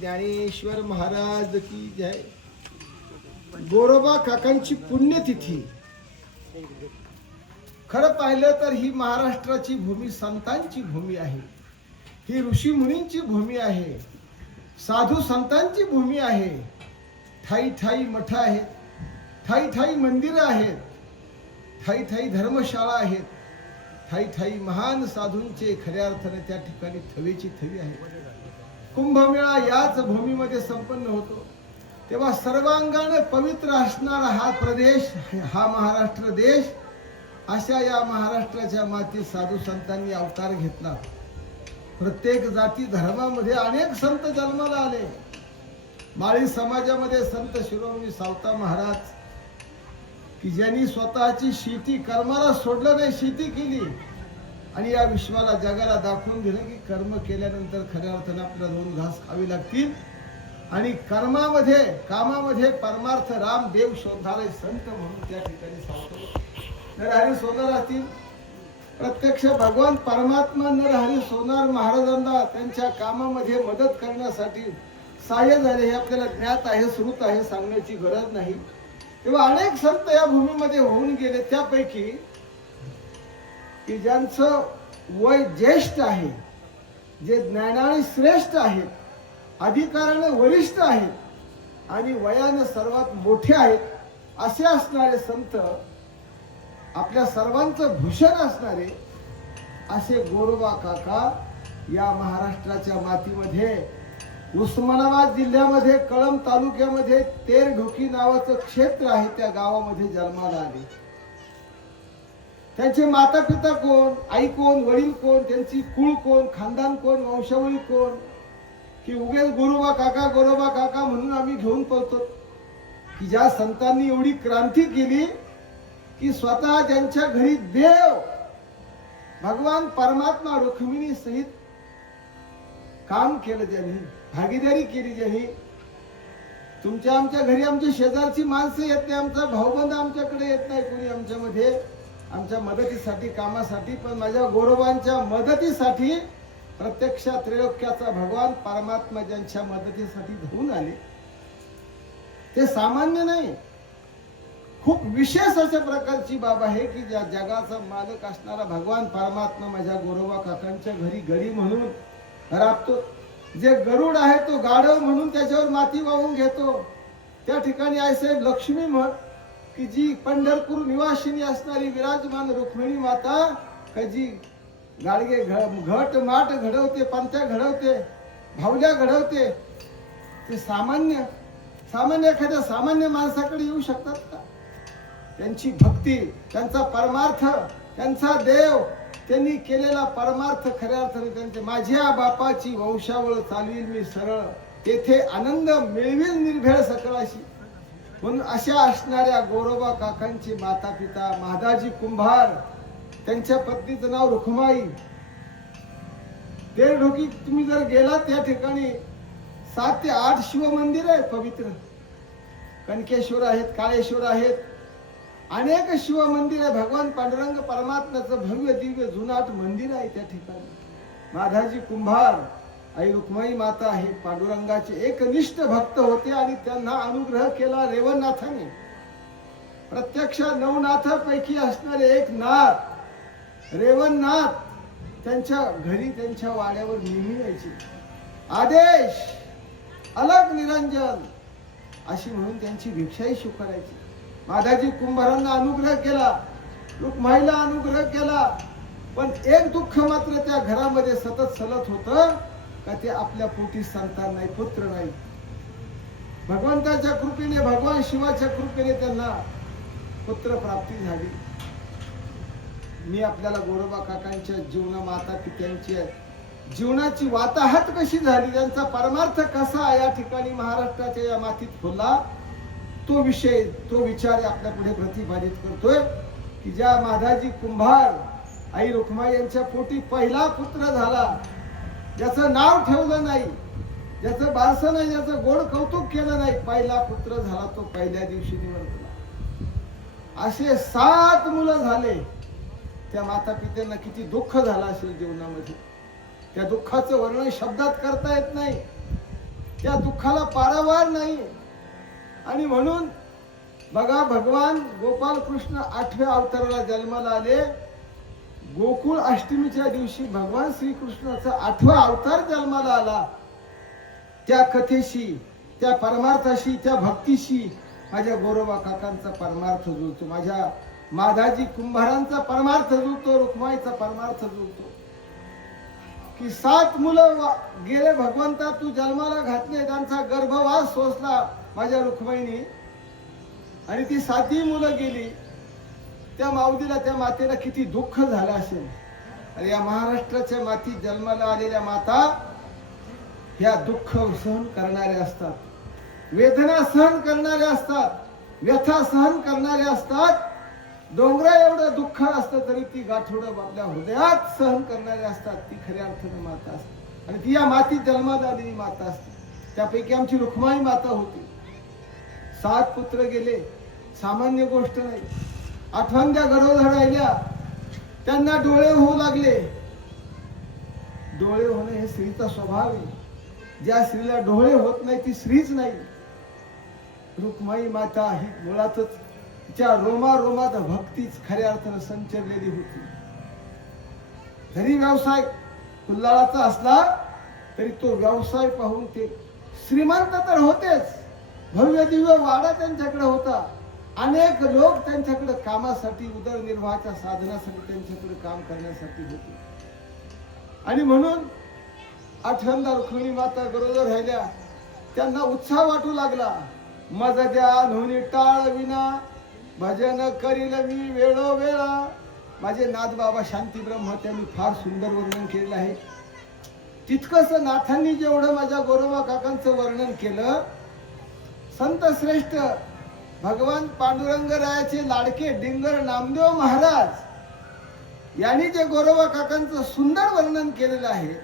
ज्ञानेश्वर महाराज की जय. गोरोबा काकांची पुण्यतिथी. खरं पाहिलं तर ही महाराष्ट्राची भूमी संतांची भूमी आहे. ही ऋषी मुनींची भूमी आहे. साधू संतांची भूमी आहे. ठाई ठाई मठ आहेत, ठाई ठाई मंदिरं आहेत, ठाई ठाई धर्मशाळा आहेत, ठाई ठाई महान साधूंचे खऱ्या अर्थाने त्या ठिकाणी थवेची थवी आहे. कुंभमेळा याच भूमीमध्ये संपन्न होतो. तेव्हा सर्वांगाने पवित्र असणारा हा प्रदेश, हा महाराष्ट्र देश, अशा या महाराष्ट्राच्या मातीत साधू संतांनी अवतार घेतला. प्रत्येक जाती धर्मामध्ये अनेक संत जन्माला आले. माळी समाजामध्ये संत शिरोमणी सावता महाराज, की ज्यांनी स्वतःची शेती कर्माला सोडलं नाही, शेती केली आणि या विश्वाला जगाला दाखवून दिलं की कर्म केल्यानंतर खऱ्या अर्थाने आपल्याला दोन घास खावी लागतील आणि कर्मामध्ये कामामध्ये परमार्थ राम देव शोधारे संत म्हणून त्या ठिकाणी सांगतो. नरहरी सोनार असतील, प्रत्यक्ष भगवान परमात्मा नरहरी सोनार महाराजांना त्यांच्या कामामध्ये मदत करण्यासाठी सहाय्य झाले हे आपल्याला ज्ञात आहे, श्रुत आहे, सांगण्याची गरज नाही. तेव्हा अनेक संत या भूमीमध्ये होऊन गेले. त्यापैकी की ज्यांचं वय ज्येष्ठ आहे, जे ज्ञानाने श्रेष्ठ आहेत, अधिकाराने वरिष्ठ आहेत आणि वयाने सर्वात मोठे आहेत, असे असणारे संत, आपल्या सर्वांचं भूषण असणारे असे गोरोबा काका या महाराष्ट्राच्या मातीमध्ये उस्मानाबाद जिल्ह्यामध्ये कळंब तालुक्यामध्ये तेरढोकी नावाचं क्षेत्र आहे, त्या गावामध्ये जन्माला आले. त्यांचे माता पिता कोण, आई कोण, वडील कोण, त्यांची कुळ कोण, खानदान कोण, वंशावळी कोण, की उगेच गोरोबा काका म्हणून आम्ही घेऊन पळतो. की ज्या संतांनी एवढी क्रांती केली की स्वतः ज्यांच्या घरी देव भगवान परमात्मा रुक्मिणी सहित काम केलं, ज्यांनी भागीदारी केली, ज्यांनी तुमच्या आमच्या घरी आमच्या शेजारची माणसं येत नाही, आमचा भाऊबंद आमच्याकडे येत नाही कोणी आमच्यामध्ये आमच्या मदतीसाठी कामासाठी, पण माझ्या गोरोबांच्या मदतीसाठी प्रत्यक्ष त्रैलोक्याचा भगवान परमात्मा ज्यांच्या मदतीसाठी धावून आले, ते सामान्य नाही, खूप विशेष अशा प्रकारची बाब आहे की ज्या जगाचा मालक असणारा भगवान परमात्मा माझ्या गोरोबा काकांच्या घरी गडी म्हणून राबतो. जे गरुड आहे तो गाढव म्हणून त्याच्यावर माती वाहून घेतो. त्या ठिकाणी आईसाहेब लक्ष्मी म्हण की जी पंढरपूर निवासिनी असणारी विराजमान रुक्मिणी माता, कजी गाडगे घट माट घडवते, पंथ्या घडवते, भावल्या घडवते, ते सामान्य एखाद्या सामान्य माणसाकडे येऊ शकतात का? त्यांची भक्ती, त्यांचा परमार्थ, त्यांचा देव, त्यांनी केलेला परमार्थ खऱ्या अर्थाने त्यांचे माझ्या बापाची वंशावळ चालवील मी सरळ, तेथे आनंद मिळविल निर्भेळ सकळाशी. म्हणून अशा असणाऱ्या गोरोबा काकांचे माता पिता महादाजी कुंभार, त्यांच्या पत्नीचं नाव रुखमाई. तेरढोकी तुम्ही जर गेलात त्या ठिकाणी 7 ते 8 शिव मंदिर आहे पवित्र. कनकेश्वर आहेत, काळेश्वर आहेत, अनेक शिव मंदिर आहे. भगवान पांडुरंग परमात्म्याचं भव्य दिव्य जुनाट मंदिर आहे त्या ठिकाणी. माधाजी कुंभार, आई रुक्माई माता हे पांडुरंगाचे एकनिष्ठ भक्त होते आणि त्यांना अनुग्रह केला रेवणनाथाने. प्रत्यक्ष 9 नाथापैकी असणारे एक नाथ रेवणनाथ त्यांच्या घरी, त्यांच्या वाड्यावर नेहमी यायचे. आदेश अलग निरंजन अशी म्हणून त्यांची भिक्षाही स्वीकारायची. माधाजी कुंभारांना अनुग्रह केला, रुक्माईला अनुग्रह केला, पण एक दुःख मात्र त्या घरामध्ये सतत सलत होतं का ते आपल्या पोटी संतान नाही, पुत्र नाही. भगवंताच्या कृपेने, भगवान शिवाच्या कृपेने त्यांना पुत्र प्राप्ती झाली. मी आपल्याला गोरोबा काकांच्या जीवना माता पित्यांची जीवनाची वाताहत कशी झाली, त्यांचा परमार्थ कसा या ठिकाणी महाराष्ट्राच्या या मातीत फुलला, तो विषय, तो विचार आपल्या पुढे प्रतिपादित करतोय. की ज्या माधाजी कुंभार आई रुक्माई यांच्या पोटी पहिला पुत्र झाला, ज्याचं नाव ठेवलं नाही, ज्याचं बारसं नाही, ज्याचं गोड कौतुक केलं नाही, पहिला पुत्र झाला तो पहिल्या दिवशी निवर्तला. असे 7 मुलं झाले. त्या माता पित्यांना किती दुःख झालं असेल जीवनामध्ये, त्या दुःखाचं वर्णन शब्दात करता येत नाही. त्या दुःखाला पारावार नाही. आणि म्हणून बघा, भगवान गोपाल कृष्ण 8व्या अवताराला जन्माला आले. गोकुळ अष्टमीच्या दिवशी भगवान श्रीकृष्णाचा 8वा अवतार जन्माला आला. त्या कथेशी, त्या परमार्थाशी, त्या भक्तीशी माझ्या गोरोबा काकांचा परमार्थ जुळतो, माझ्या माधाजी कुंभारांचा परमार्थ जुळतो, रुक्माईचा परमार्थ जुळतो. की 7 मुलं गेले भगवंता, तू जन्माला घातले, त्यांचा गर्भवास सोसला माझ्या रुक्माईनी, आणि ती 7ही मुलं गेली. त्या माऊलीला, त्या मातेला किती दुःख झालं असेल. आणि या महाराष्ट्राच्या मातीत जन्माला आलेल्या माता ह्या दुःख सहन करणाऱ्या असतात, वेदना सहन करणाऱ्या असतात, व्यथा सहन करणाऱ्या असतात. डोंगरा एवढं दुःख असतं तरी ती गाठोडं आपल्या हृदयात सहन करणारे असतात. ती खऱ्या अर्थानं माता असते, आणि ती या मातीत जन्मात आलेली माता असते. त्यापैकी आमची रुक्माई माता होती. 7 पुत्र गेले, सामान्य गोष्ट नाही. 8व्या गरोदर राहिल्या, त्यांना डोळे होऊ लागले. डोळे होणे हे स्त्रीचा स्वभाव आहे. ज्या स्त्रीला डोळे होत नाही ती स्त्रीच नाही. रुक्माई माता ही मुळातच तिच्या रोमात भक्तीच खऱ्या अर्थानं संचरलेली होती. जरी व्यवसाय कुल्हाळाचा असला तरी तो व्यवसाय पाहून ते श्रीमंत तर होतेच, भव्य दिव्य वाडा त्यांच्याकडे होता. अनेक लोक त्यांच्याकडे कामासाठी, उदरनिर्वाहाच्या साधनासाठी त्यांच्याकडे काम करण्यासाठी होते. आणि म्हणून 8व्यांदा रुक्मिणी माता गरोदर राहिल्या. त्यांना उत्साह वाटू लागला. मज द्या नोनी टाळ विना, भजन करील मी वेळोवेळा. माझे नाथबाबा शांती ब्रह्म त्यांनी फार सुंदर वर्णन केलेलं आहे. तितकंच नाथांनी जेवढं माझ्या गोरोबा काकांचं वर्णन केलं, संत श्रेष्ठ भगवान पांडुरंगरायाचे लाडके डिंगर नामदेव महाराज यांनी जे गोरोबा काकांचं सुंदर वर्णन केलेलं आहे,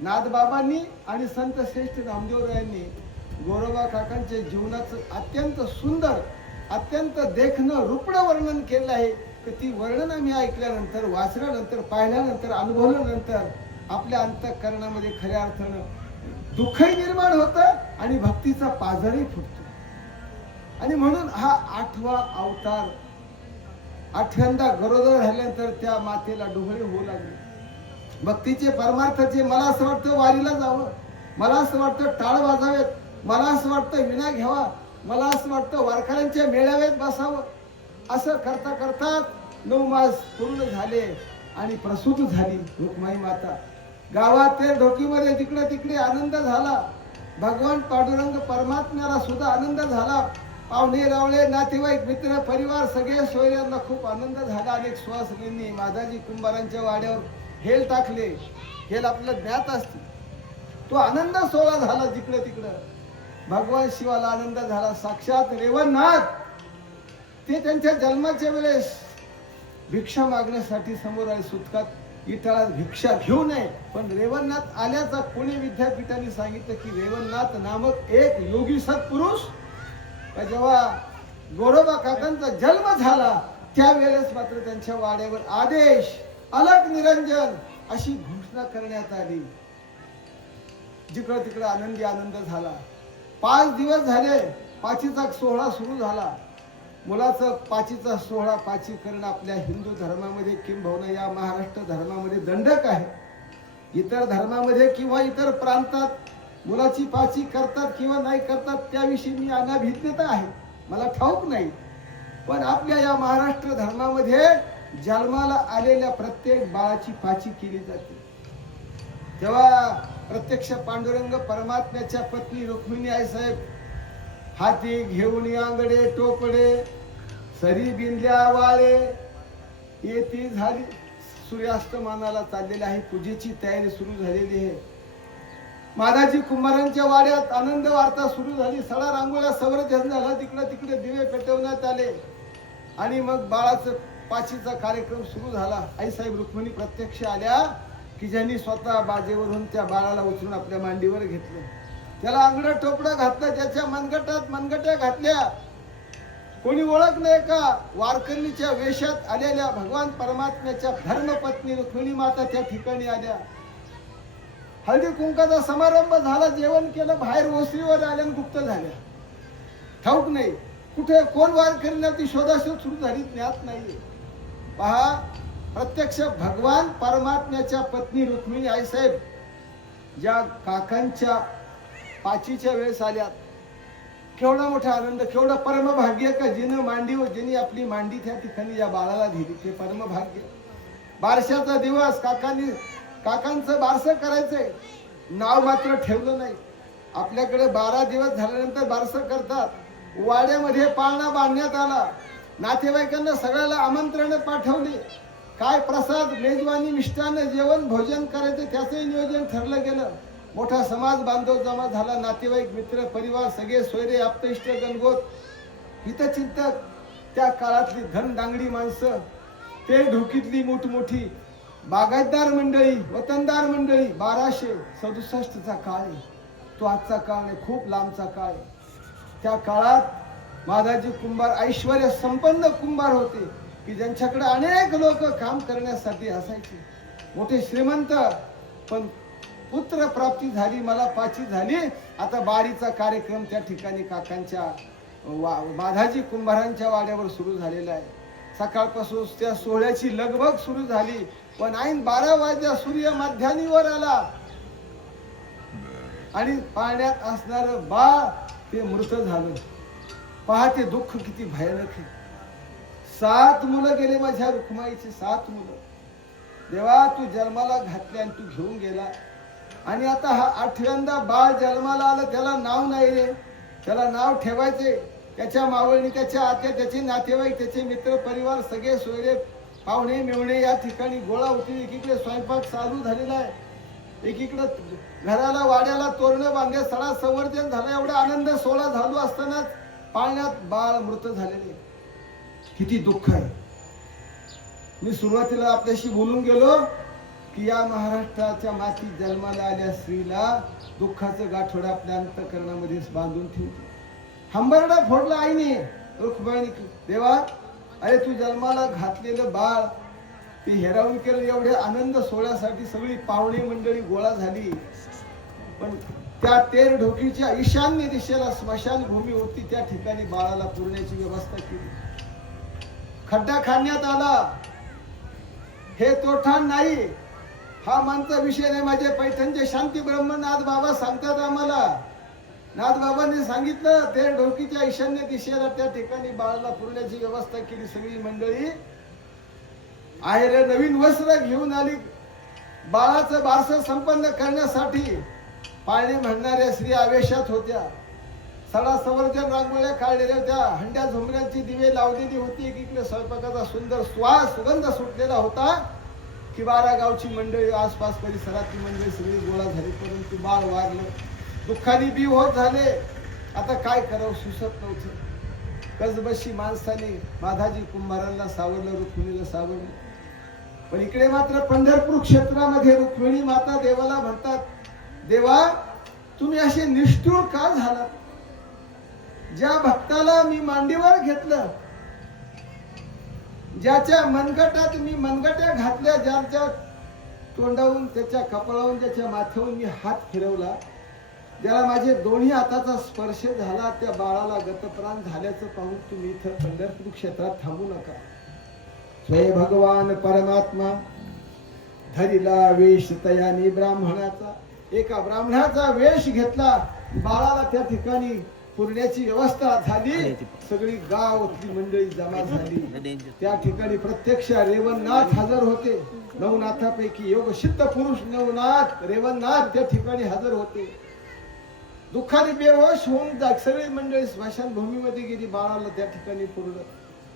नाथबाबांनी आणि संत श्रेष्ठ नामदेवरायांनी गोरोबा काकांच्या जीवनाचं अत्यंत सुंदर, अत्यंत देखणं, रुपडं वर्णन केलं आहे. की ती वर्णन आम्ही ऐकल्यानंतर, वाचल्यानंतर, पाहिल्यानंतर, अनुभवल्यानंतर आपल्या अंतःकरणामध्ये खऱ्या अर्थानं दुःखही निर्माण होतं आणि भक्तीचा पाझरही फुटतो. आणि म्हणून हा 8वा अवतार, 8व्यांदा गरोदर राहिल्यानंतर त्या मातेला डोळे होऊ लागले. भक्तीचे, परमार्थाचे. मला असं वाटतं वारीला जावं, मला असं वाटतं टाळ वाजावेत, मला असं वाटतं विणा घ्यावा, मला असं वाटतं वारकऱ्यांच्या मेळाव्यात बसावं. असं करता करता 9 मास पूर्ण झाले आणि प्रसूत झाली रुक्माई माता. गावात ते ढोकीमध्ये तिकडे तिकडे आनंद झाला. भगवान पांडुरंग परमात्म्याला सुद्धा आनंद झाला. पाहुणे रावळे, नातेवाईक, मित्र परिवार सगळे सोयऱ्यांना खूप आनंद झाला. अनेक सुवासिनींनी माधाजी कुंभारांच्या वाड्यावर हेल टाकले. हेल आपल्याला ज्ञात असते. तो आनंद सोहळा झाला जिकडे तिकडं. भगवान शिवाला आनंद झाला. साक्षात रेवणनाथ ते त्यांच्या जन्माच्या वेळेस भिक्षा मागण्यासाठी समोर आले. सुतकात इटाळात भिक्षा घेऊ नये, पण रेवणनाथ आल्याचा पुणे विद्यापीठाने सांगितलं की रेवणनाथ नामक एक योगी सत्पुरुष जेव्हा गोरोबा काकांचा जन्म झाला त्यावेळेस मात्र त्यांच्या वाड्यावर आदेश, अलग निरंजन अशी घोषणा करण्यात आली. जिकडं तिकडं आनंदी आनंद झाला. 5 दिवस झाले. पाचीचा सोहळा सुरू झाला. मुलाचं पाचीचा सोहळा, पाचीकरण आपल्या हिंदू धर्मामध्ये किंबहुना या महाराष्ट्र धर्मामध्ये दंडक आहे. इतर धर्मामध्ये किंवा इतर प्रांतात मुलाची पाची करतात किंवा नाही करतात त्याविषयी मी अनाभिज्ञता आहे, मला ठाऊक नाही. पण आपल्या या महाराष्ट्र धर्मामध्ये जन्माला आलेल्या प्रत्येक बाळाची पाची केली जाते. तेव्हा प्रत्यक्ष पांडुरंग परमात्म्याच्या पत्नी रुक्मिणी आई साहेब हाती घेऊन आंगडे टोपडे सरी बिंद्या वाळे येती झाली. सूर्यास्तमानाला चाललेली आहे. पूजेची तयारी सुरू झालेली आहे. माधाजी कुंभारांच्या वाड्यात आनंद वार्ता सुरू झाली. सडा रांगोळ्या सवरजन झाला. तिकडे तिकडे दिवे पेटवण्यात आले आणि मग बाळाचं पाचीचा कार्यक्रम सुरू झाला. आईसाहेब रुक्मिणी प्रत्यक्ष आल्या की ज्यांनी स्वतः बाजेवरून त्या बाळाला उचलून आपल्या मांडीवर घेतलं. त्याला आंगडं टोपडं घातलं. त्याच्या मनगटात मनगट्या घातल्या. कोणी ओळख नाही का वारकरीच्या वेशात आलेल्या भगवान परमात्म्याच्या धर्मपत्नी रुक्मिणी माता त्या ठिकाणी आल्या. हळदी कुंकाचा समारंभ झाला, जेवण केलं, बाहेर ओसरीवर आल्यानं गुप्त झाल्या, ठाऊक नाही कुठे कोण वार करणार, ती शोधाशोध सुरू झाली, ज्ञात नाहीये. पहा, प्रत्यक्ष भगवान परमात्म्याच्या पत्नी रुक्मिणी आईसाहेब ज्या काकांच्या पाचीच्या वेळेस आल्यात, केवढा मोठा आनंद, केवढा परमभाग्य का जिने आपली मांडी त्या ठिकाणी या बाळाला दिली, ते परमभाग्य. बारशाचा दिवस, काकांचं बारसं करायचंय, नाव मात्र ठेवलं नाही. आपल्याकडे 12 दिवस झाल्यानंतर बारसं करतात. वाड्यामध्ये पाळणा बांधण्यात आला, नातेवाईकांना सगळ्याला आमंत्रण पाठवली, काय प्रसाद, मेजवानी, मिष्टान्न, जेवण, भोजन करायचं त्याचंही नियोजन ठरलं गेलं. मोठा समाज बांधव जमा झाला, नातेवाईक, मित्र, परिवार, सगळे सोयरे, आप्तेष्ट, गणगोत, हितचिंतक, त्या काळातली धनदांगडी माणसं, ते ढोकीतली मोठमोठी बागायतदार मंडळी, वतनदार मंडळी. 1267चा काळ आहे तो, आजचा काळ नाही, खूप लांबचा काळ आहे. त्या काळात महादाजी कुंभार ऐश्वर्य संपन्न कुंभार होते की ज्यांच्याकडे अनेक लोक काम करण्यासाठी असायचे, मोठे श्रीमंत. पण पुत्र प्राप्ती झाली, मला पाची झाली. आता बारीचा कार्यक्रम त्या ठिकाणी काकांच्या माधाजी कुंभारांच्या वाड्यावर सुरू झालेला आहे. सकाळपासून त्या सोहळ्याची लगबग सुरू झाली, पण ऐन 12 वाजता सूर्य माध्यानीवर आला आणि पाण्यात असणार बाळ ते मृत झालं. पहा ते दुःख किती भयानक आहे. 7 मुलं गेले माझ्या रुक्माईचे, 7 मुलं. देवा, तू जन्माला घातले आणि तू घेऊन गेला, आणि आता हा 8व्यांदा बाळ जन्माला आलं, त्याला नाव नाही रे. त्याला नाव ठेवायचे. त्याच्या मावळणी, त्याच्या आत्या, त्याचे नातेवाईक, त्याचे मित्र परिवार, सगळे सोयरे, पाहुणे मेवणे या ठिकाणी गोळा होती. एकीकडे स्वयंपाक चालू झालेला आहे, एकीकडे घराला वाड्याला तोरणं बांधले, सडा संवर्धन झालं. एवढा आनंद सोहळा झालो असतानाच पाळण्यात बाळ मृत झालेले. किती दुःख आहे. मी सुरुवातीला आपल्याशी बोलून गेलो की या महाराष्ट्राच्या मातीत जन्माला आल्या स्त्रीला दुःखाचं गाठोड आपल्या अंतःकरणामध्ये बांधून ठेवतो. हंबरडा फोडला आईने, रुक्मिणी. देवा, अरे तू जन्माला घातलेलं बाळ ते हेरावून केलं. एवढ्या आनंद सोहळ्यासाठी सगळी पाहुणे मंडळी गोळा झाली, पण त्या 13 ढोकीच्या ईशान्य दिशेला स्मशानभूमी होती, त्या ठिकाणी बाळाला पुरण्याची व्यवस्था केली. खड्डा खाण्यात आला. हे तोठाण नाही, हा मानचा विषय नाही. माझे पैठणचे शांती ब्रह्मनाथ बाबा सांगतात आम्हाला, नाथ बाबांनी सांगितलं, ते ढोकीच्या ईशान्य दिशेला त्या ठिकाणी बाळाला पुरण्याची व्यवस्था केली. सगळी मंडळी आहेर नवीन वस्त्र घेऊन आली. बाळाचं बारसं संपन्न करण्यासाठी पाळणे म्हणणाऱ्या स्त्री आवेशात होत्या. सडा संवर्धन रांगोळ्या काढलेल्या होत्या, हंड्या झुमऱ्यांची दिवे लावलेली होती. एकीकडे स्वयंपाकाचा सुंदर सुगंध सुटलेला होता की 12 गावची मंडळी, आसपास परिसरातली मंडळी सगळी गोळा झाली. परंतु बाळ वारलं. दुःखाने बी होत झाले. आता काय करावं सुचत नव्हतं. कसबशी माणसाने माधाजी कुंभारांना सावरलं, रुक्मिणीला सावरलं. पण इकडे मात्र पंढरपूर क्षेत्रामध्ये रुक्मिणी माता देवाला म्हणतात, देवा, तुम्ही असे निष्ठुर का झालात? ज्या भक्ताला मी मांडीवर घेतलं, ज्याच्या मनगटात मी मनगट्या घातल्या, ज्याच्या तोंडावून, त्याच्या कपाळावरून, ज्याच्या माथ्यावरून मी हात फिरवला, ज्याला माझे दोन्ही हाताचा स्पर्श झाला, त्या बाळाला गतप्राण झाल्याचं पाहून तुम्ही इथं पंढरपूर क्षेत्रात थांबू नका. स्वय भगवान परमात्मा धरिला वेश तयानी ब्राह्मणाचा. एका ब्राह्मणाचा वेश घेतला, बाळाला त्या ठिकाणी पुरण्याची व्यवस्था झाली. सगळी गावातली मंडळी जमा झाली. त्या ठिकाणी प्रत्यक्ष रेवणनाथ हजर होते. नवनाथापैकी योग सिद्ध पुरुष नवनाथ रेवणनाथ त्या ठिकाणी हजर होते. दुःखाने बेहोश होऊन सगळी मंडळी स्मशानभूमीमध्ये गेली. बाळाला त्या ठिकाणी पूर्ण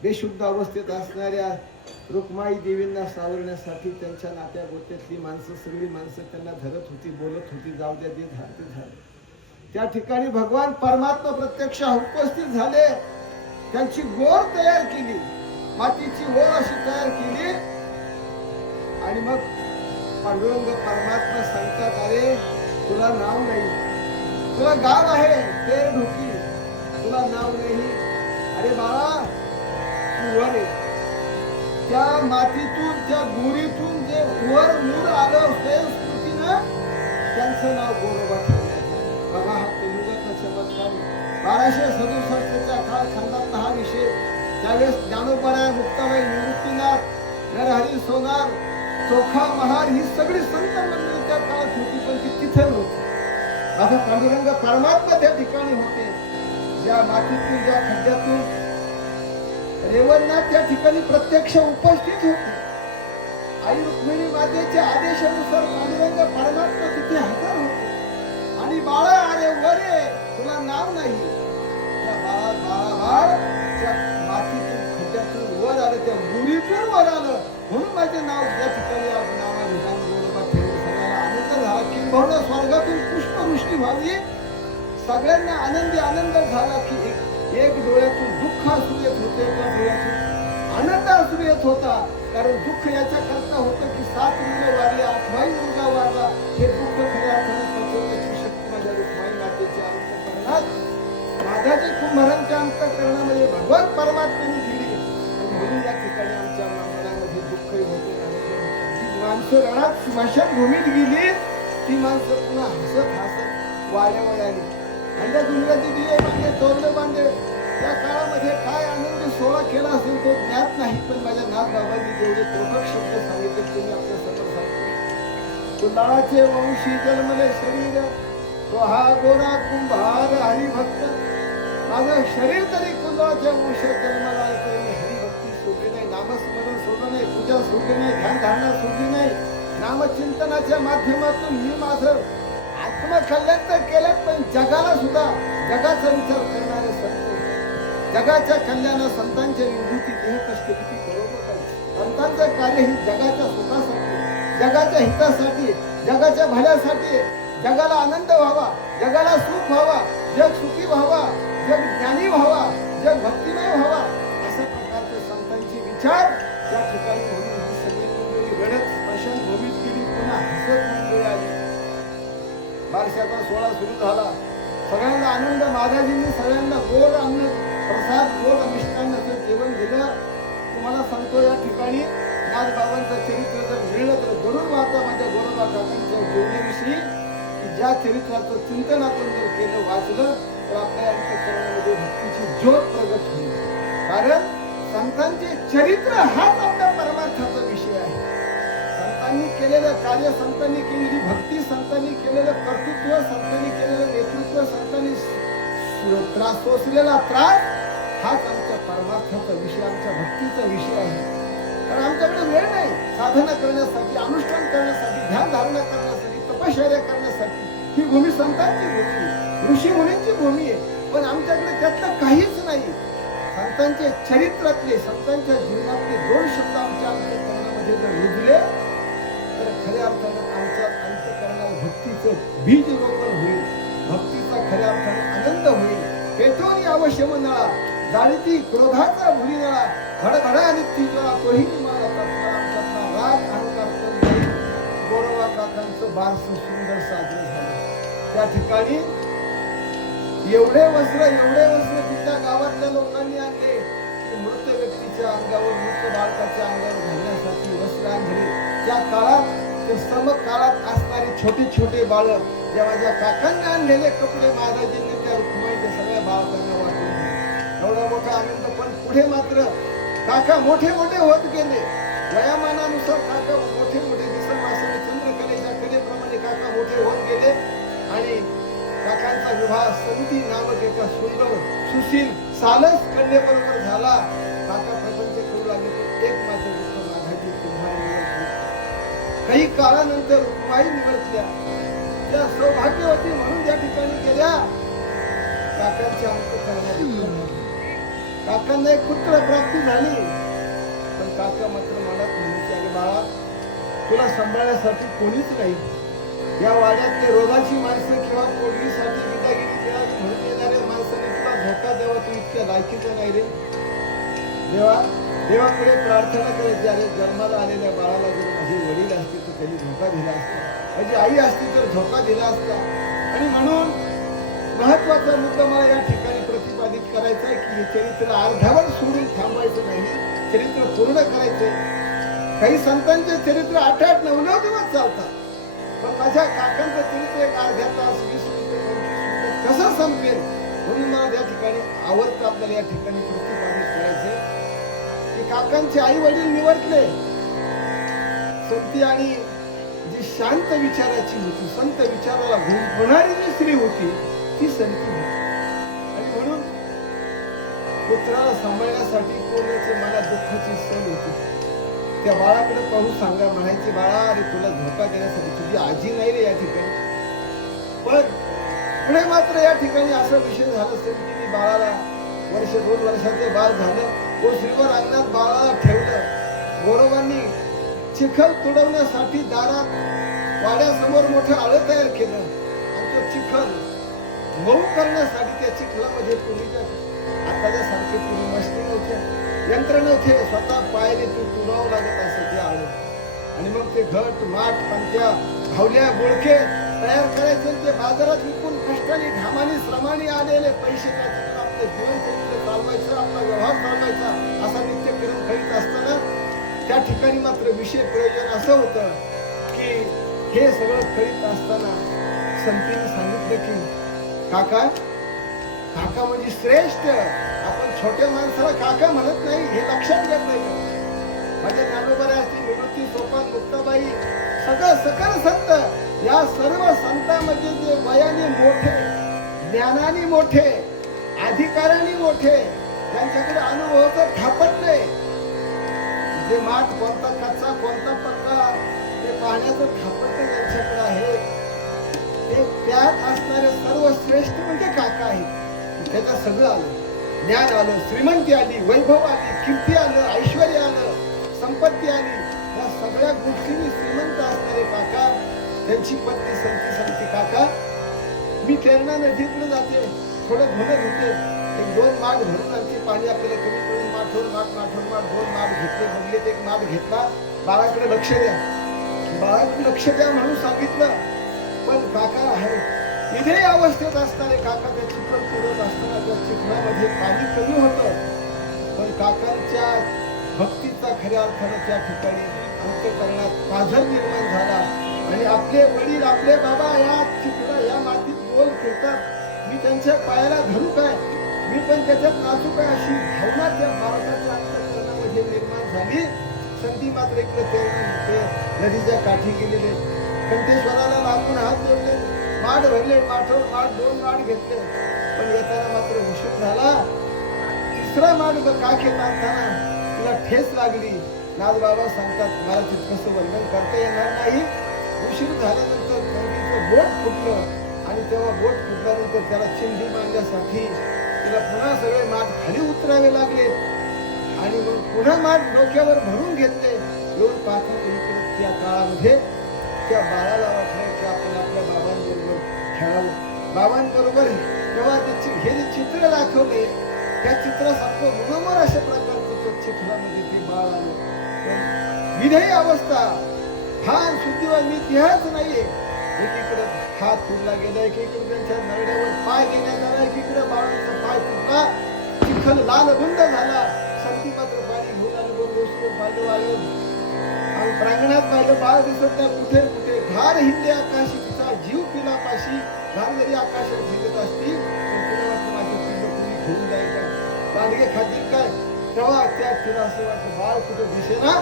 बेशुद्ध अवस्थेत असणाऱ्या रुक्माई देवींना सावरण्यासाठी त्यांच्या नात्या गोत्यातली माणसं, सगळी माणसं त्यांना धरत होती, बोलत होती, जाऊ द्या, जे झालं ते झालं. त्या ठिकाणी भगवान परमात्मा प्रत्यक्ष उपस्थित झाले. त्यांची गोर तयार केली, मातीची ओळ अशी तयार केली, आणि मग पांडुरंग परमात्मा सांगतात, अरे तुला नाव नाही, तुला गाव आहे ते ढोकी, तुला नाव नाही. अरे बाळा, तू वर आहे. त्या मातीतून, त्या गोरीतून जे वर मूळ आलं ते स्मृतीनं त्यांचं नाव गोरोबा ठेवण्यात आलं. बघा हा कलियुगातला चमत्कार. 1267च्या कालखंडात हा विषय त्यावेळेस ज्ञानोबराय, मुक्ताबाई, निवृत्तीनाथ, नरहरी सोनार, चोखा महार ही सगळी संत मंडळी त्या काळात होती, पण ती तिथे नव्हती. आता पांडुरंग परमात्मा त्या ठिकाणी होते. ज्या मातीतून, ज्या खड्ड्यातून रेवणनाथ त्या ठिकाणी प्रत्यक्ष उपस्थित होते. आई रुक्मिणी मातेच्या आदेशानुसार पांडुरंग परमात्मा तिथे हजर होते. आणि बाळा अरे वरे तुला नाव नाही, त्या बाळ त्या मातीतून खड्ड्यातून वर आलं, त्या मुरीतून वर आलं, म्हणून माझे नाव त्या ठिकाणी नावाभिमान गोरोबा ठेवून सगळ्यांना आनंद झाला. किंबहुना स्वर्गातून पुष्पवृष्टी व्हावी, सगळ्यांना आनंद झाला. की एक डोळ्यातून दुःख असू येत होते, एका डोळ्यातून आनंद असू येत होता. कारण दुःख याच्या करता होतं की 7 मुलं वारली, 8वाही मुलगा वारला. हे दुःख खऱ्या अर्थाने पचवण्याची शक्ती माझ्या रुक्माई मातेच्या अंतःकरणात, माझ्याच्या कुंभारांच्या अंतःकरणामध्ये भगवान परमात्म्याने दिली. आणि म्हणून या ठिकाणी आमच्या मनामध्ये दुःखही होते, आनंद होते. जी माणसं रणात स्मशानभूमीत गेली, ती माणसं पुन्हा हसत वाऱ्यावर आली. आणि त्या डुंगराचे दिवे बांधले, तोरणे बांधले. त्या काळामध्ये काय आनंदी सोहळा केला असेल तो ज्ञात नाही, पण माझ्या नाथ बाबांनी जेवढे तोफक शब्द सांगितले ते मी आपल्या समोर सांगतो. कुंडाळाचे वंशी जन्मले शरीर, तो हा गोरा कुंभार हरिभक्त. माझं शरीर तरी कुंडाळाच्या वंशात जन्माला आहे, तरी हरिभक्ती सोडली नाही, नामस्मरण सोडलं नाही, पूजा सोडली नाही, ध्यानधारणा सोडली नाही. नामचिंतनाच्या माध्यमातून मी माझं आत्मकल्याण तर केलं, पण जगाला सुद्धा जगाचा विचार करणारे संत, जगाच्या कल्याणा संतांच्या विभूती देह कष्ट किती बरोबर. संतांचं कार्य ही जगाच्या सुखासाठी, जगाच्या हितासाठी, जगाच्या भल्यासाठी, जगाला आनंद व्हावा, जगाला सुख व्हावा, जग सुखी व्हावा, जग ज्ञानी व्हावा, जग भक्तिमय व्हावा, अशा प्रकारचे संतांचे विचार त्या ठिकाणी. म्हणून ही सगळी मंडळी रडत स्मशानभूमीत गेली, पुन्हा हसत मंडळी आली. बारशाचा सोहळा सुरू झाला. सगळ्यांना आनंद. महाराजींनी सगळ्यांना गोड अन्न प्रसाद, गोड मिष्टान्नाचं जेवण दिलं. तुम्हाला सांगतो या ठिकाणी नाथबाबांचं चरित्र जर मिळलं तर जरूर वाचा माझ्या गोरोबा काकांच्या जीवनाविषयी, की ज्या चरित्राचं चिंतन आपण जर केलं, वाचलं, तर आपल्या अंतःकरणामध्ये भक्तीची ज्योत प्रगट होईल. कारण संतांचे चरित्र हाच आपल्या परमार्थाचा विषय आहे. संतांनी केलेलं कार्य, संतांनी केलेली भक्ती, संतांनी केलेलं कर्तृत्व, संतांनी केलेलं नेतृत्व, संतांनी सोसलेला त्रास हाच आमच्या परमार्थाचा विषय, आमच्या भक्तीचा विषय आहे. कारण आमच्याकडे वेळ नाही साधना करण्यासाठी, अनुष्ठान करण्यासाठी, ध्यान धारणा करण्यासाठी, तपश्चर्या करण्यासाठी. ही भूमी संतांची भूमी, ऋषी मुनींची भूमी आहे, पण आमच्याकडे त्यातलं काहीच नाही. संतांचे चरित्रातले, संतांच्या जीवनातले 2 शब्द आमच्या अंतःकरणामध्ये जर रुजले तर खऱ्या अर्थानं आमच्या अंतःकरणात भक्तीचं बीज रोपण होईल, भक्तीचा खऱ्या अर्थाने आनंद होईल. पेटवून अवश्यम नळा, जाळीती क्रोधाचा भुरी नळा, भडभडा आणि तीव्रा तोही मला तत्काळ आमच्यातला राग अहंकार करून गोरोबा काकांचं बारसं सुंदर साजरं झालं. त्या ठिकाणी एवढे वस्त्र तिच्या गावातल्या लोकांनी आणले की मृत व्यक्तीच्या अंगावर, मृत बालकाच्या अंगावर घालण्यासाठी वस्त्र आणले. त्या काळात, ते समकाळात असणारी छोटे छोटे बाळ, जेव्हा ज्या काकांनी आणलेले कपडे महाराजांनी त्या रुक्माईच्या सगळ्या बाळकांना वाटून दिले. एवढा मोठा आनंद. पण पुढे मात्र काका मोठे होत गेले. वयामानानुसार काका मोठे दिसत, चंद्रकलेच्या कलेप्रमाणे काका मोठे होत गेले. आणि काकांचा विवाह समिती नामक एका सुंदर सुशील सालस कन्येबरोबर झाला. काका प्रपंच करू लागले, पण एक मात्र दुःख, माझी कुंभार निवडली. काही काळानंतर रुक्माई निवडल्या. त्या सौभाग्यवती म्हणून ज्या ठिकाणी गेल्या, काकांच्या अंतःकरणात काकांना एक पुत्र प्राप्ती झाली. पण काका मात्र मनात म्हणायचे, अरे बाळा, तुला सांभाळण्यासाठी कोणीच नाही. या वाड्यातले रोगाची माणसं किंवा पोटगीसाठी विदागिरी करावी म्हणून येणाऱ्या माणसाने तुला धोका द्यावा, तू इतक्या लायकीचा नाही रे. देवाकडे प्रार्थना करायची, अरे जन्माला आलेल्या बाळाला जर माझे वडील असते तर त्यांनी धोका दिला असता, माझी आई असती तर धोका दिला असता. आणि म्हणून महत्वाचा मुद्दा मला या ठिकाणी प्रतिपादित करायचा आहे की हे चरित्र अर्ध्यावर सोडून थांबायचं नाही, चरित्र पूर्ण करायचंय. काही संतांचे चरित्र 8-8, 9-9 दिवस चालतात. पण माझ्या काकांचं चरित्र एक अर्ध्या तास 20 मिनिटं 25 मिनिटं कसं संपेल, म्हणून मला या ठिकाणी आवडतं आपल्याला या ठिकाणी प्रतिपादित करायचे की काकांचे आई वडील निवर्तले संती आणि जी शांत विचाराची होती, संत विचाराला गुंफणारी जी स्त्री होती ती संती होती. आणि म्हणून पुत्राला सांभाळण्यासाठी कोणाचे मला दुःखाची सण होती. त्या बाळाकडे पाहू सांगा, म्हणायचे बाळा अरे तुला धोका देण्यासाठी तुझी आजी नाही रे या ठिकाणी. पण पुढे मात्र या ठिकाणी असा विषय झाला संतीने बाळाला 1-2 वर्षाचं बाळ झालं. कोसरीवर अंगणात बाळाला ठेवलं. गौरवांनी चिखल तुडवण्यासाठी दारात वाड्यासमोर मोठं आळं तयार केलं आणि तो चिखल मऊ करण्यासाठी त्या चिखलामध्ये पूर्वीच्या आताच्या सारखे पूर्वी मशनी नव्हत्या, यंत्र नव्हते, स्वतः पायाने ते तुडवावं लागत असं ते आळं. आणि मग ते घट माठ पंत्या भावल्या बोळके तयार करायचे. ते बाजारात विकून कष्टाने घामाने श्रमाने आलेले पैसे त्याच्यातून आपलं जीवनचरित्र चालवायचं, आपला व्यवहार चालवायचा असा नित्यक्रम करीत असताना त्या ठिकाणी मात्र विषय प्रयोजन असं होतं की हे सगळं करीत असताना संतीने सांगितलं की काका, काका म्हणजे श्रेष्ठ. आपण छोट्या माणसाला काका म्हणत नाही हे लक्षात घेत नाही. माझ्या ज्ञानोबा असतील, निवृत्ती सोपान, मुक्ताबाई, सगळं सकल संत, या सर्व संतांमध्ये जे वयाने मोठे, ज्ञानाने मोठे, अधिकाराने मोठे, त्यांच्याकडे अनुभवाचं ठापट नाही. जे माठ कोणता कच्चा कोणता पक्का ते पाहण्याचं ठापट त्यांच्याकडे आहे. ते त्यात असणारे सर्व श्रेष्ठ म्हणजे काका आहेत. त्याचं सगळं आलं, ज्ञान आलं, श्रीमंती आली, वैभव आली, कीर्ती आलं, ऐश्वर्य आलं, संपत्ती आली. या सगळ्या गोष्टींनी श्रीमंत असणारे काका, त्यांची पत्नी संती सांगते काका मी केरणा नदीकडे जाते, थोडं धुणं घेते, 1-2 माठ भरून आणते, पाणी आपल्याला कमी करून माठोर माठ 2 माठ घेतले, बदलेत 1 माठ घेतला. बाळाकडे लक्ष द्या, बाळाकडे लक्ष द्या म्हणून सांगितलं. पण काका आहे इथे अवस्थेत असणारे काका त्या चिखल तुडत असताना त्या चिखलामध्ये पाणी कमी होतं. पण काकांच्या भक्तीचा खऱ्या अर्थानं त्या ठिकाणी अंतःकरणात पाझर निर्माण झाला. आणि आपले वडील, आपले बाबा या चिखला या मातीत गोल फिरतात, मी त्यांच्या पायाला धरू काय, मी पण त्याच्यात नाचू काय, अशी भावना त्या बालकाच्या अंतःकरणामध्ये निर्माण झाली. संती मात्र इकडे ते नदीच्या काठी गेलेले, कंठेश्वराला लांबून हात जोडले, माठ भरले, माठावर माठ 2 माठ घेतले. पण येताना मात्र उशीर झाला. 3रा माठ काखेत आणताना तिला ठेच लागली. नाथ बाबा सांगतात मला तितकंसं वर्णन करता येणार नाही. उशीर झाल्यानंतर नदीचं बोट फुटलं आणि तेव्हा बोट फुटल्यानंतर त्याला चिंधी बांधण्यासाठी तिला पुन्हा सगळे माठ खाली उतरावे लागले. आणि मग पुन्हा माठ डोक्यावर भरून घेतले. येऊन पाहतात इकडे त्या काळामध्ये त्या बाळाला वाटलं की आपण आपल्या बाबांबरोबर खेळावं, बाबांबरोबर. तेव्हा हे जे चित्र दाखवले त्या चित्रासारखं मनोमर अशा प्रकारचं तो चिखलामध्ये ते बाळ आलं. विधेय अवस्था, फार शुद्धीवान मी तिहाच नाहीये. एकीकडे हात फुटला गेला, एकीकडे त्यांच्या नरड्यावर पाय देण्यात आला, एकीकडे बाळांचा पाय फुटला, चिखल लाल बुंद झाला. संती मात्र पाणी घेऊन आलं, बरोबर पाहिलं आलं आणि प्रांगणात पाहिलं बाळ दिसत नाही. कुठे कुठे घार हिंदे आकाशी, तिचा जीव पिला पाशी. घार जरी आकाशात हिंदत असतील पण तिला वाटतं माझे पिल्लं तुम्ही घेऊन जाईल का, दांडगे खातील काय. तेव्हा त्या तिला असं वाटतं बाळ कुठं दिसेना.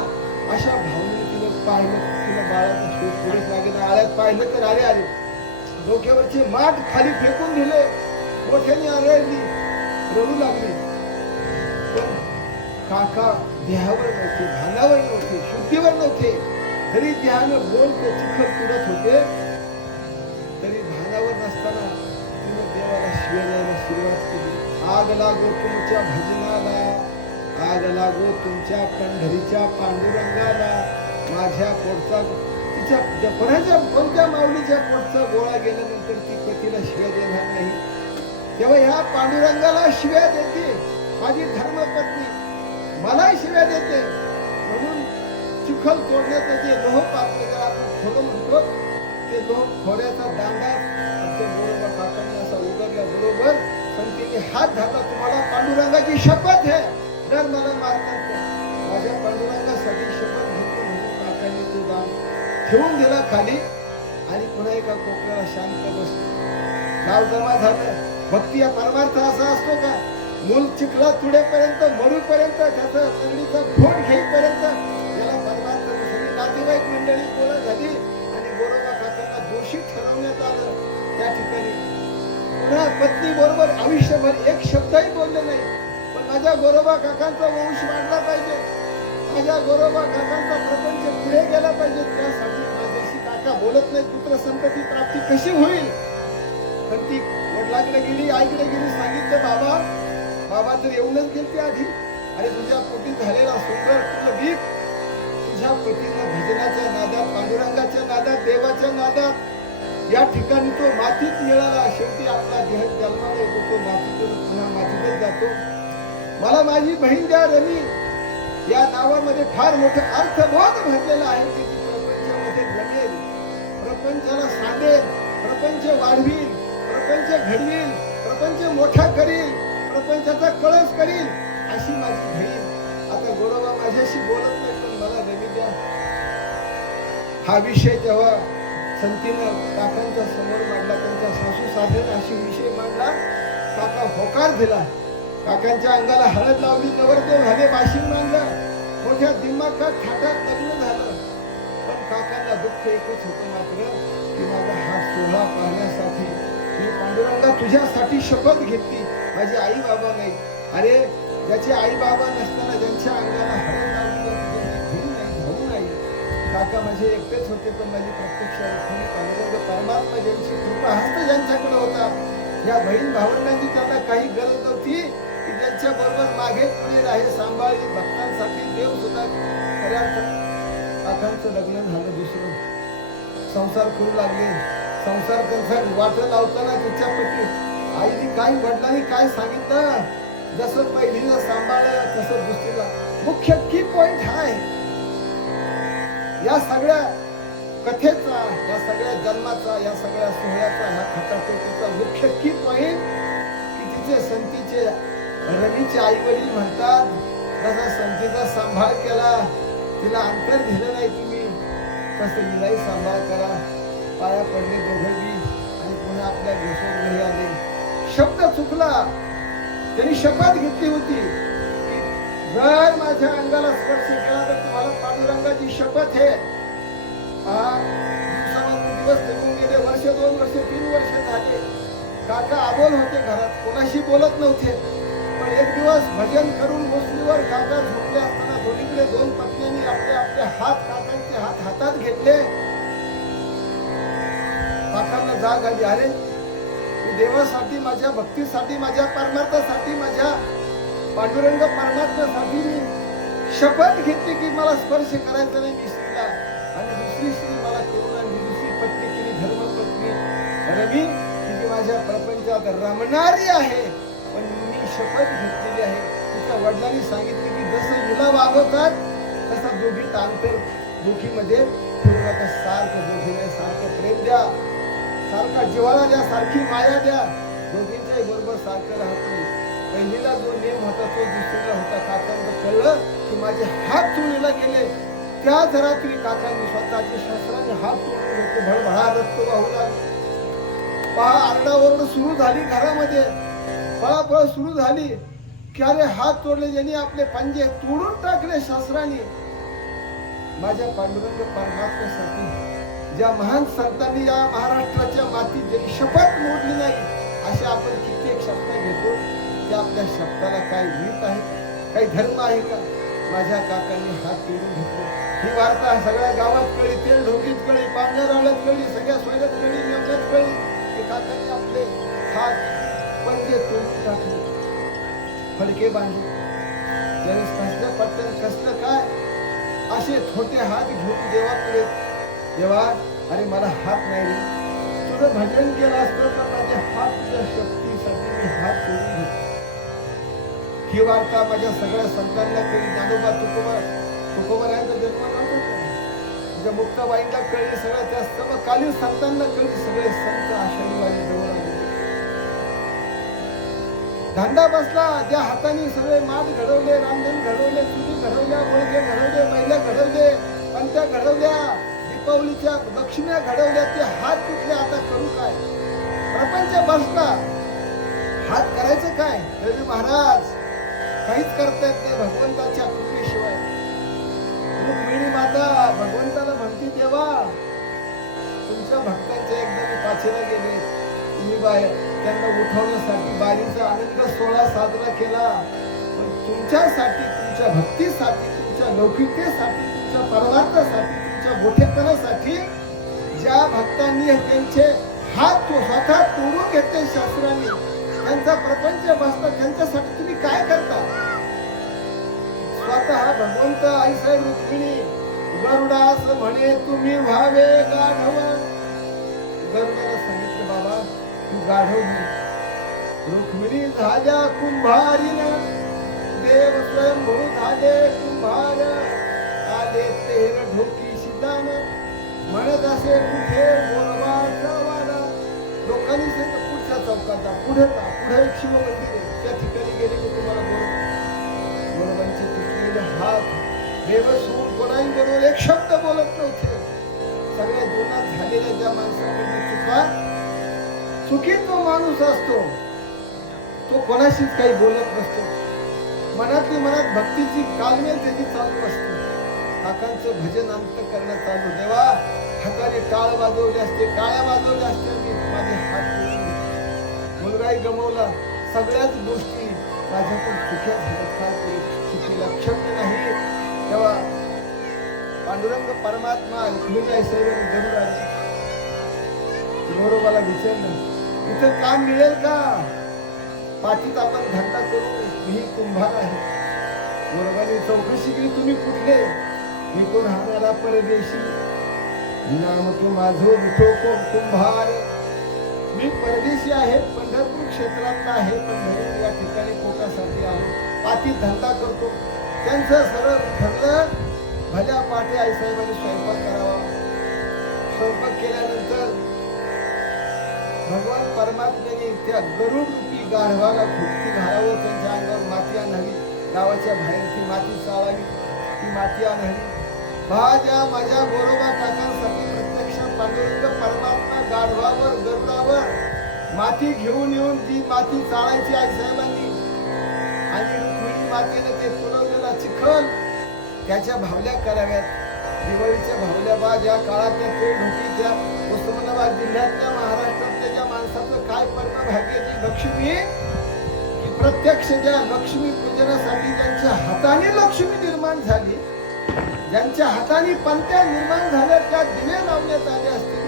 अशा भावनेने तिने पाहिलं, तिला बाळाचा शोध पुढेच लागेल. आळ्यात पाहिलं तर आले डोक्यावरचे माठ खाली फेकून दिले, मोठ्याने आरडली, रडू लागली. पण काका देहावर नव्हते, भानावर नव्हते, शुद्धीवर नव्हते. तरी देहानं बोल ते चिखल तुडत होते. तरी भानावर नसताना तिने देवाला शिव्या द्यायला सुरुवात केली. आग लागो तुमच्या भजनाला, आग लागो तुमच्या पंढरीच्या पांडुरंगाला. माझ्या पोटचा तिच्या कोणाच्या कोणत्या माऊलीच्या पोटचा गोळा गेल्यानंतर ती पतीला शिव्या देणार नाही. तेव्हा ह्या पांडुरंगाला शिव्या देते माझी धर्मपत्नी, मला शिव्या देते. म्हणून चिखल तोडण्याचं जे लोह पात्र ज्याला आपण थोडं म्हणतो ते लोह थोड्याचा दांडा आमच्या बरोबर काकांनी असा उघडल्या बरोबर संतीने हात धरला. तुम्हाला पांडुरंगाची शपथ आहे, जर मला मारतात माझ्या पांडुरंगासाठी शपथ घेतो म्हणून काकांनी तो दान ठेवून दिला खाली. आणि पुन्हा एका कोपऱ्याला शांत बसलो. गाव जमा झालं. भक्ती हा परमार्थ असा असतो का? मूल चिखला तुडेपर्यंत, मरूपर्यंत, त्याचा नरडीचा फोड घेईपर्यंत याला परमार्थ. सगळी नातेवाईक मंडळी गोळा झाली आणि गोरोबा काकांना दोषी ठरवण्यात आलं. त्या ठिकाणी पुन्हा पत्नी बरोबर आयुष्यभर एक शब्दही बोलले नाही. पण माझ्या गोरोबा काकांचा वंश वाढला पाहिजे, माझ्या गोरोबा काकांचा प्रपंच पुढे गेला पाहिजे, त्यासाठी माझ्याशी काका बोलत नाही. पुत्र संतती प्राप्ती कशी होईल? पण ती वडिलांकडे गेली, आईकडे गेली, सांगितलं बाबा. बाबा तर येऊनच गेलते आधी. अरे तुझ्या पोटी झालेला सुंदर कुलदीप तुझ्या पतीनं भजनाच्या नादात, पांडुरंगाच्या नादात, देवाच्या नादात या ठिकाणी तो मातीत मिळाला. शेवटी आपला देह जन्माला येतो, तो मातीतून पुन्हा मातीतच जातो. मला माझी बहीण द्या रमी या नावामध्ये फार मोठा अर्थबोध भरलेला आहे की ती प्रपंचामध्ये रमेल, प्रपंचाला सांगेल, प्रपंच वाढवील, प्रपंच घडवील, प्रपंच मोठा करील, प्रपंचाचा कळस करील अशी माझी बहीण. आता गोरोबा माझ्याशी बोलत नाही, पण मला रमी द्या. हा विषय जेव्हा संतीनं काकांच्या समोर मांडला, त्यांच्या सासू सासऱ्याने अशी विषय मांडला, काका होकार दिला. काकांच्या अंगाला हळद लावली, नवरदेव झाले, बाशिंग मांडलं, मोठ्या दिमाखात थाटात लग्न झालं. पण काकांना दुःख एकच होतं मात्र की माझा हा सोहळा पाहण्यासाठी मी पांडुरंगा तुझ्यासाठी शपथ घेतली. माझे आई बाबा नाही. अरे ज्याचे आई बाबा नसताना ज्यांच्या अंगाला हळद लावली बहीण नाही, भाऊ नाही. काका माझे एकटेच होते, पण माझी प्रत्यक्ष रुक्मिणी पांडुरंग परमात्मा ज्यांची कृपा हस्त ज्यांच्याकडे होता, या बहीण भावंडांची त्यांना काही गरज नव्हती की त्यांच्या बरोबर मागे पुढे राहे सांभाळी. भक्तांसाठी देव सुद्धा खऱ्या काकांचं लग्न झालं, दुसरं संसार करू लागले. संसार त्यांचा वाट लावताना तिच्या पती आईने काय, वडिलांनी काय सांगितलं, जसं पहिलीला सांभाळलं तसं दुसरीला. मुख्य की पॉइंट हा आहे या सगळ्या कथेचा, या सगळ्या जन्माचा, या सगळ्या सोहळ्याचा, ह्या खटाटोटीचा मुख्य की पॉइंट की तिचे संतीचे रमीचे आई वडील म्हणतात, जसा संतीचा सांभाळ केला, तिला अंतर दिलं नाही तुम्ही, तसं हिलाही सांभाळ करा. पाया पडले दोघंही आणि पुन्हा आपल्या घरी आले. शब्द चुकला. त्यांनी शपथ घेतली होती की जर माझ्या अंगाला स्पर्श केला तर तुम्हाला पांडुरंगाची शपथ आहे. दिवस निघून गेले, वर्ष, 2 वर्ष, 3 वर्ष झाले. काका आबोल होते, घरात कोणाशी बोलत नव्हते. पण एक दिवस भजन करून बसलीवर काका झोपले असताना दोन्हीकडे 2 पत्न्यांनी आपले आपले हात, काकांचे हात हातात घेतले. काकांना जाग आली, अरे मी देवासाठी, माझ्या भक्तीसाठी, माझ्या परमार्थासाठी, माझ्या पांडुरंग परमात्म्यासाठी मी शपथ घेतली की मला स्पर्श करायचा नाही स्त्रीला. आणि दुसरी स्त्री मला करून आणली, दुसरी पत्नी केली धर्मपत्नी रमी, ती माझ्या प्रपंचात रमणारी आहे. पण मी शपथ घेतलेली आहे. तिच्या वडिलांनी सांगितले की जसं हिला वागवतात तसा दोघीत अंतर, दोघीमध्ये ठेवू नका, सारखं दोघीने सारखं प्रेम द्या, सारखा जिव्हाळा द्या, सारखी माया द्या. दोघींच्याही बरोबर सारखं राहत नाही. पहिलीला जो नेम होता तो दुसरीला होता. काकांना कळलं की माझे हात चोरीला गेले. त्याच रात्री काकांनी स्वतःच्या शस्त्राने हात तोडून घेतले. भळभळा रक्त वाहू लागले. पहा, आरडाओरड सुरू झाली घरामध्ये, पळापळ सुरू झाली की अरे हात तोडले, ज्यांनी आपले पंजे तोडून टाकले शस्त्राने. माझ्या पांडुरंग परमात्म्यासाठी ज्या महान संतांनी या महाराष्ट्राच्या मातीत ज्यांनी शपथ मोडली नाही, असे आपण कित्येक शब्द घेतो. त्या आपल्या शब्दाला काय रीत आहे, काही धर्म आहे का? माझ्या काकांनी हात तोडून घेतले. ही वार्ता सगळ्या गावात कळली, तेल ढोकीत कळली, पांढऱ्यारावळ्यात कळली, सगळ्या सोयऱ्यात कळली, नेमण्यात कळली की काकांनी आपले हात पंजे तोडून टाकले, फडके बांधले. त्यावेळेस कसलं पटकन, कसलं काय, असे छोटे हात घेऊन देवाकडे, देवा अरे मला हात नाही रे, तुझं भजन केलं असतं तर माझे हात तुझ्या शक्तीसाठी मी हात तोडून घेतले. ही वार्ता माझ्या सगळ्या संतांना कळली. ज्ञानोबा तुकोबा यांचा जन्म नव्हता, तुझ्या मुक्ताबाईंना कळली, सगळ्या त्या समकालीन संतांना कळली. सगळे संत आषाढीवारी जवळ आले. धांडा बसला. ज्या हाताने सगळे माठ घडवले, रामधन घडवले, चुली घडवल्या, मुळगे घडवले, महिला घडवले, पंत्या घडवल्या, दीपावलीच्या दक्षिणा घडवल्या, ते हात तुटले, आता करू काय? प्रपंच बसला, हात करायचं काय? रवी महाराज काहीच करता येत नाही भगवंताच्या कृपेशिवाय. रुक्मिणी माता भगवंताला म्हणती, देवा तुमच्या भक्तांच्या एकदा मी पाचीला गेले, तुम्ही बाहेर त्यांना उठवण्यासाठी बारीचा आनंद सोहळा साजरा केला, पण तुमच्यासाठी, तुमच्या भक्तीसाठी, तुमच्या लौकिकतेसाठी, तुमच्या परमार्थासाठी, तुमच्या मोठेपणासाठी ज्या भक्तांनी त्यांचे हात स्वतः तोडून घेतले शास्त्राने, त्यांचा प्रपंच बसला, त्यांच्यासाठी तुम्ही काय करता? स्वतः भगवंत आईसाहेब रुक्मिणी गरुडास म्हणे, तुम्ही व्हावे गाढव. गरुडाला सांगितलं, बाबा तू गाढव घे. रुक्मिणी झाल्या कुंभारीनं, देव स्वयंभू झाले कुंभार, आले तेर ढोकी शिदान, म्हणत असे कुठे गोरवाचा वाडा. लोकांनी सांगितलं पुढच्या चौकात जा, पुढे जा, पुढे एक शिव मंदिर आहे, त्या ठिकाणी गेले की तुम्हाला गोरवांचे तुटलेले हात, बेबस होऊन कोणाही बरोबर एक शब्द बोलत नव्हते. सगळ्या जीवनात झालेल्या ज्या माणसाकडून चुका, चुकी जो माणूस असतो तो कोणाशीच काही बोलत नसतो. मनातली मनात भक्तीची कालमेल त्याची चालू असते. काकांचं भजन अंत करणं चालू, देवा हाताने टाळ वाजवले असते, टाळ्या वाजवल्या असत्या, मी माझे हात तुटले, मुलगाही गमवला, सगळ्याच गोष्टी माझ्याकडून चुक्या झाल्या, चुकीला क्षम्य नाही. तेव्हा पांडुरंग परमात्मा रुक्मिणी सैन्य जरूर आले. गोरोबाला विचारलं, इथं काम मिळेल का? पाठीत आपण धंदा करू, मी कुंभार आहे. गोरोबाने चौकशी केली, तुम्ही कुठले? मी तो राहणारा परदेशी, नाम तो माझो विठो कुंभार. मी परदेशी आहे, पंढरपूर क्षेत्रातला आहे, पण घरी या ठिकाणी पोटासाठी आलो, पाठीत धंदा करतो. त्यांचं सरळ ठरलं, भल्या पाठी आईसाहेबांनी स्वयंपाक करावा. स्वयंपाक केल्यानंतर भगवान परमात्म्याने त्या गरुड रूपी गाढवाला फुटकी घालावं, त्यांच्या अंगावर माती आणावी, गावाच्या बाहेर ती माती चाळावी, ती माती आणावी. माझ्या गोरोबा काकांसाठी प्रत्यक्ष पांडुरंग परमात्मा गाढवावर, गरुडावर माती घेऊन येऊन ती माती चाळायची आईसाहेबांनी. आणि रुक्मिणी मातेने ते पुरवलेला चिखल त्याच्या भावल्या कराव्यात. दिवाळीच्या भावल्या बा ज्या काळातल्या ते ढोकी, त्या उस्मानाबाद जिल्ह्यातल्या, महाराष्ट्रातल्या ज्या माणसाचं काय परमभाग्याची लक्ष्मी, की प्रत्यक्ष ज्या लक्ष्मी पूजनासाठी ज्यांच्या हाताने लक्ष्मी निर्माण झाली, ज्यांच्या हाताने पंत्या निर्माण झाल्या, त्या दिवे लावण्यात आले असतील,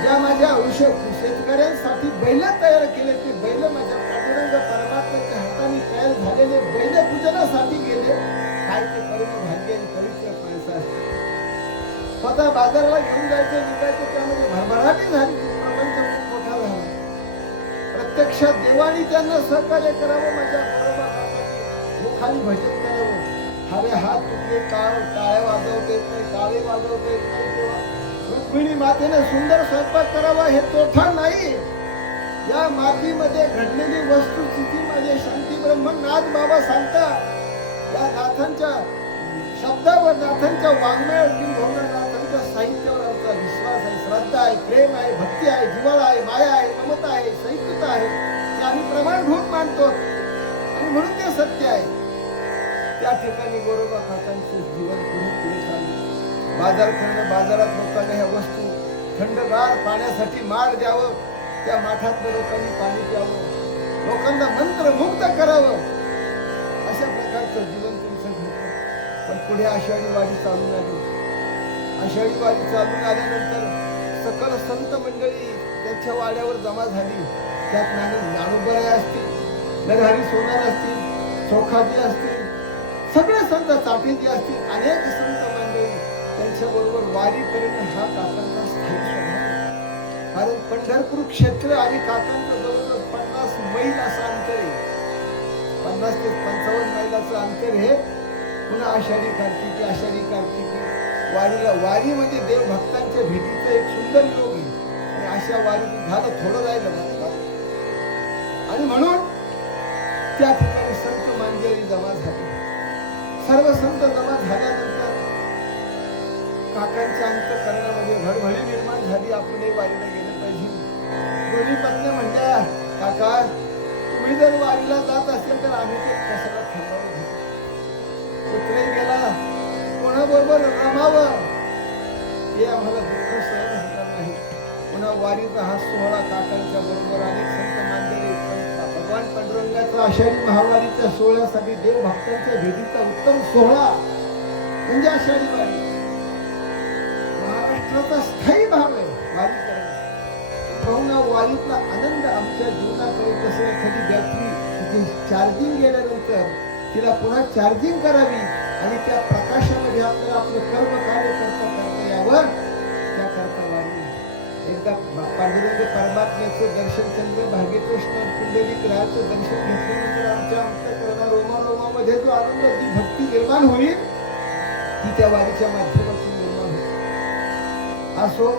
ज्या माझ्या शेतकऱ्यांसाठी बैल तयार केले, ते बैल माझ्या पांडुरंग परमात्म्याच्या हाताने तयार झालेले बैल पूजनासाठी गेले. काय ते परमभाग्य आणि पवित्र माणसं असते. स्वतः बाजाराला घेऊन जायचं, विकायचं, त्यामध्ये भरभराटी झाली, प्रपंच खूप मोठा झाला. प्रत्यक्षात देवानी त्यांना सहकार्य करावं, माझ्या बरोबर मुखाली भजन करावं. हरे हात तुटले, टाळ्या वाजवता येत नाही, टाळे वाजवता येत नाही, तेव्हा रुक्मिणी मातेने सुंदर स्वयंपाक करावा, हे तोफा नाही. या मातीमध्ये घडलेली वस्तुस्थिती माझे शांती ब्रह्मन नाथ बाबा सांगतात. या नाथांच्या शब्दावर, नाथांच्या वाङ्मयावर किंवा नाथांच्या साहित्यावर आमचा विश्वास आहे, श्रद्धा आहे, प्रेम आहे, भक्ती आहे, जिव्हाळा आहे, माया आहे, ममता आहे, सहिष्णुता आहे, ते आम्ही प्रमाणभूत मानतो आणि म्हणून ते सत्य आहे. त्या ठिकाणी गोरोबा काकांचं जीवन पुढे चाललं. बाजार करणं, बाजारात लोकांना ह्या वस्तू, थंडगार पाण्यासाठी माठ द्यावं, त्या माठातल्या लोकांनी पाणी प्यावं, लोकांना मंत्रमुग्ध करावं, अशा प्रकारचं जीवन तुमचं घडतं. पण पुढे आषाढी वारी चालून आली. आषाढी वारी चालून आल्यानंतर सकल संत मंडळी त्यांच्या वाड्यावर जमा झाली. त्यात ज्ञानोबराय असतील, नरहरी सोनार असतील, चोखाजी असतील, सगळे संत चाटेजी असतील, अनेक संत मंडळी त्यांच्या बरोबर वारी करणं हा काकांचा स्थायी स्वभाव. कारण पंढरपूर क्षेत्र आणि काकांचं जवळजवळ 50 मैल असं अंतर आहे. 50 ते 55 मैलाचं अंतर हे. पुन्हा आषाढी कार्तिकी वारी म्हणजे देवभक्तांच्या भेटीचं एक सुंदर योग आहे. आणि अशा वारी झालं थोडं राहिलं आणि म्हणून त्या ठिकाणी संत मंडळी जमा झाली. सर्व संत जमा झाल्यानंतर काकांच्या अंतःकरणामध्ये भडभडी निर्माण झाली, आपणही वारीला गेलं पाहिजे. दोन्ही पत्नी म्हणल्या, काका तुम्ही जर वारीला जात असेल तर आम्ही ते कशाला थांबावं. पुत्रही गेला, कोणाबरोबर रमावं हे आम्हाला दुःख सहन होणार नाही. पुन्हा वारीचा हा सोहळा काकांच्या बरोबर अनेक संत मांडले. भगवान पांडुरंगाचा आषाढी महावारीच्या सोहळ्यासाठी देव भक्तांच्या भेटीचा उत्तम सोहळा म्हणजे आषाढी वारी. महाराष्ट्राचा स्थायी भाव आहे वारी करणे. पाहुणा वारीतला आनंद आमच्या जीवनाकडे कसं एखादी बॅटरी तिथे चार्जिंग गेल्यानंतर तिला पुन्हा चार्जिंग करावी आणि त्या प्रकाशामध्ये आपल्याला आपलं कर्म कार्य करता यावर त्याकरता वारी. एकदा पांडुरंग परमात्म्याचं दर्शन, चंद्र भागेचं स्नान, पुंडलिक रायाचं दर्शन घेतल्यानंतर आमच्या अंतःकरणा रोमारोमामध्ये जो आनंद, जी भक्ती निर्माण होईल ती त्या वारीच्या माध्यमातून निर्माण होईल. असो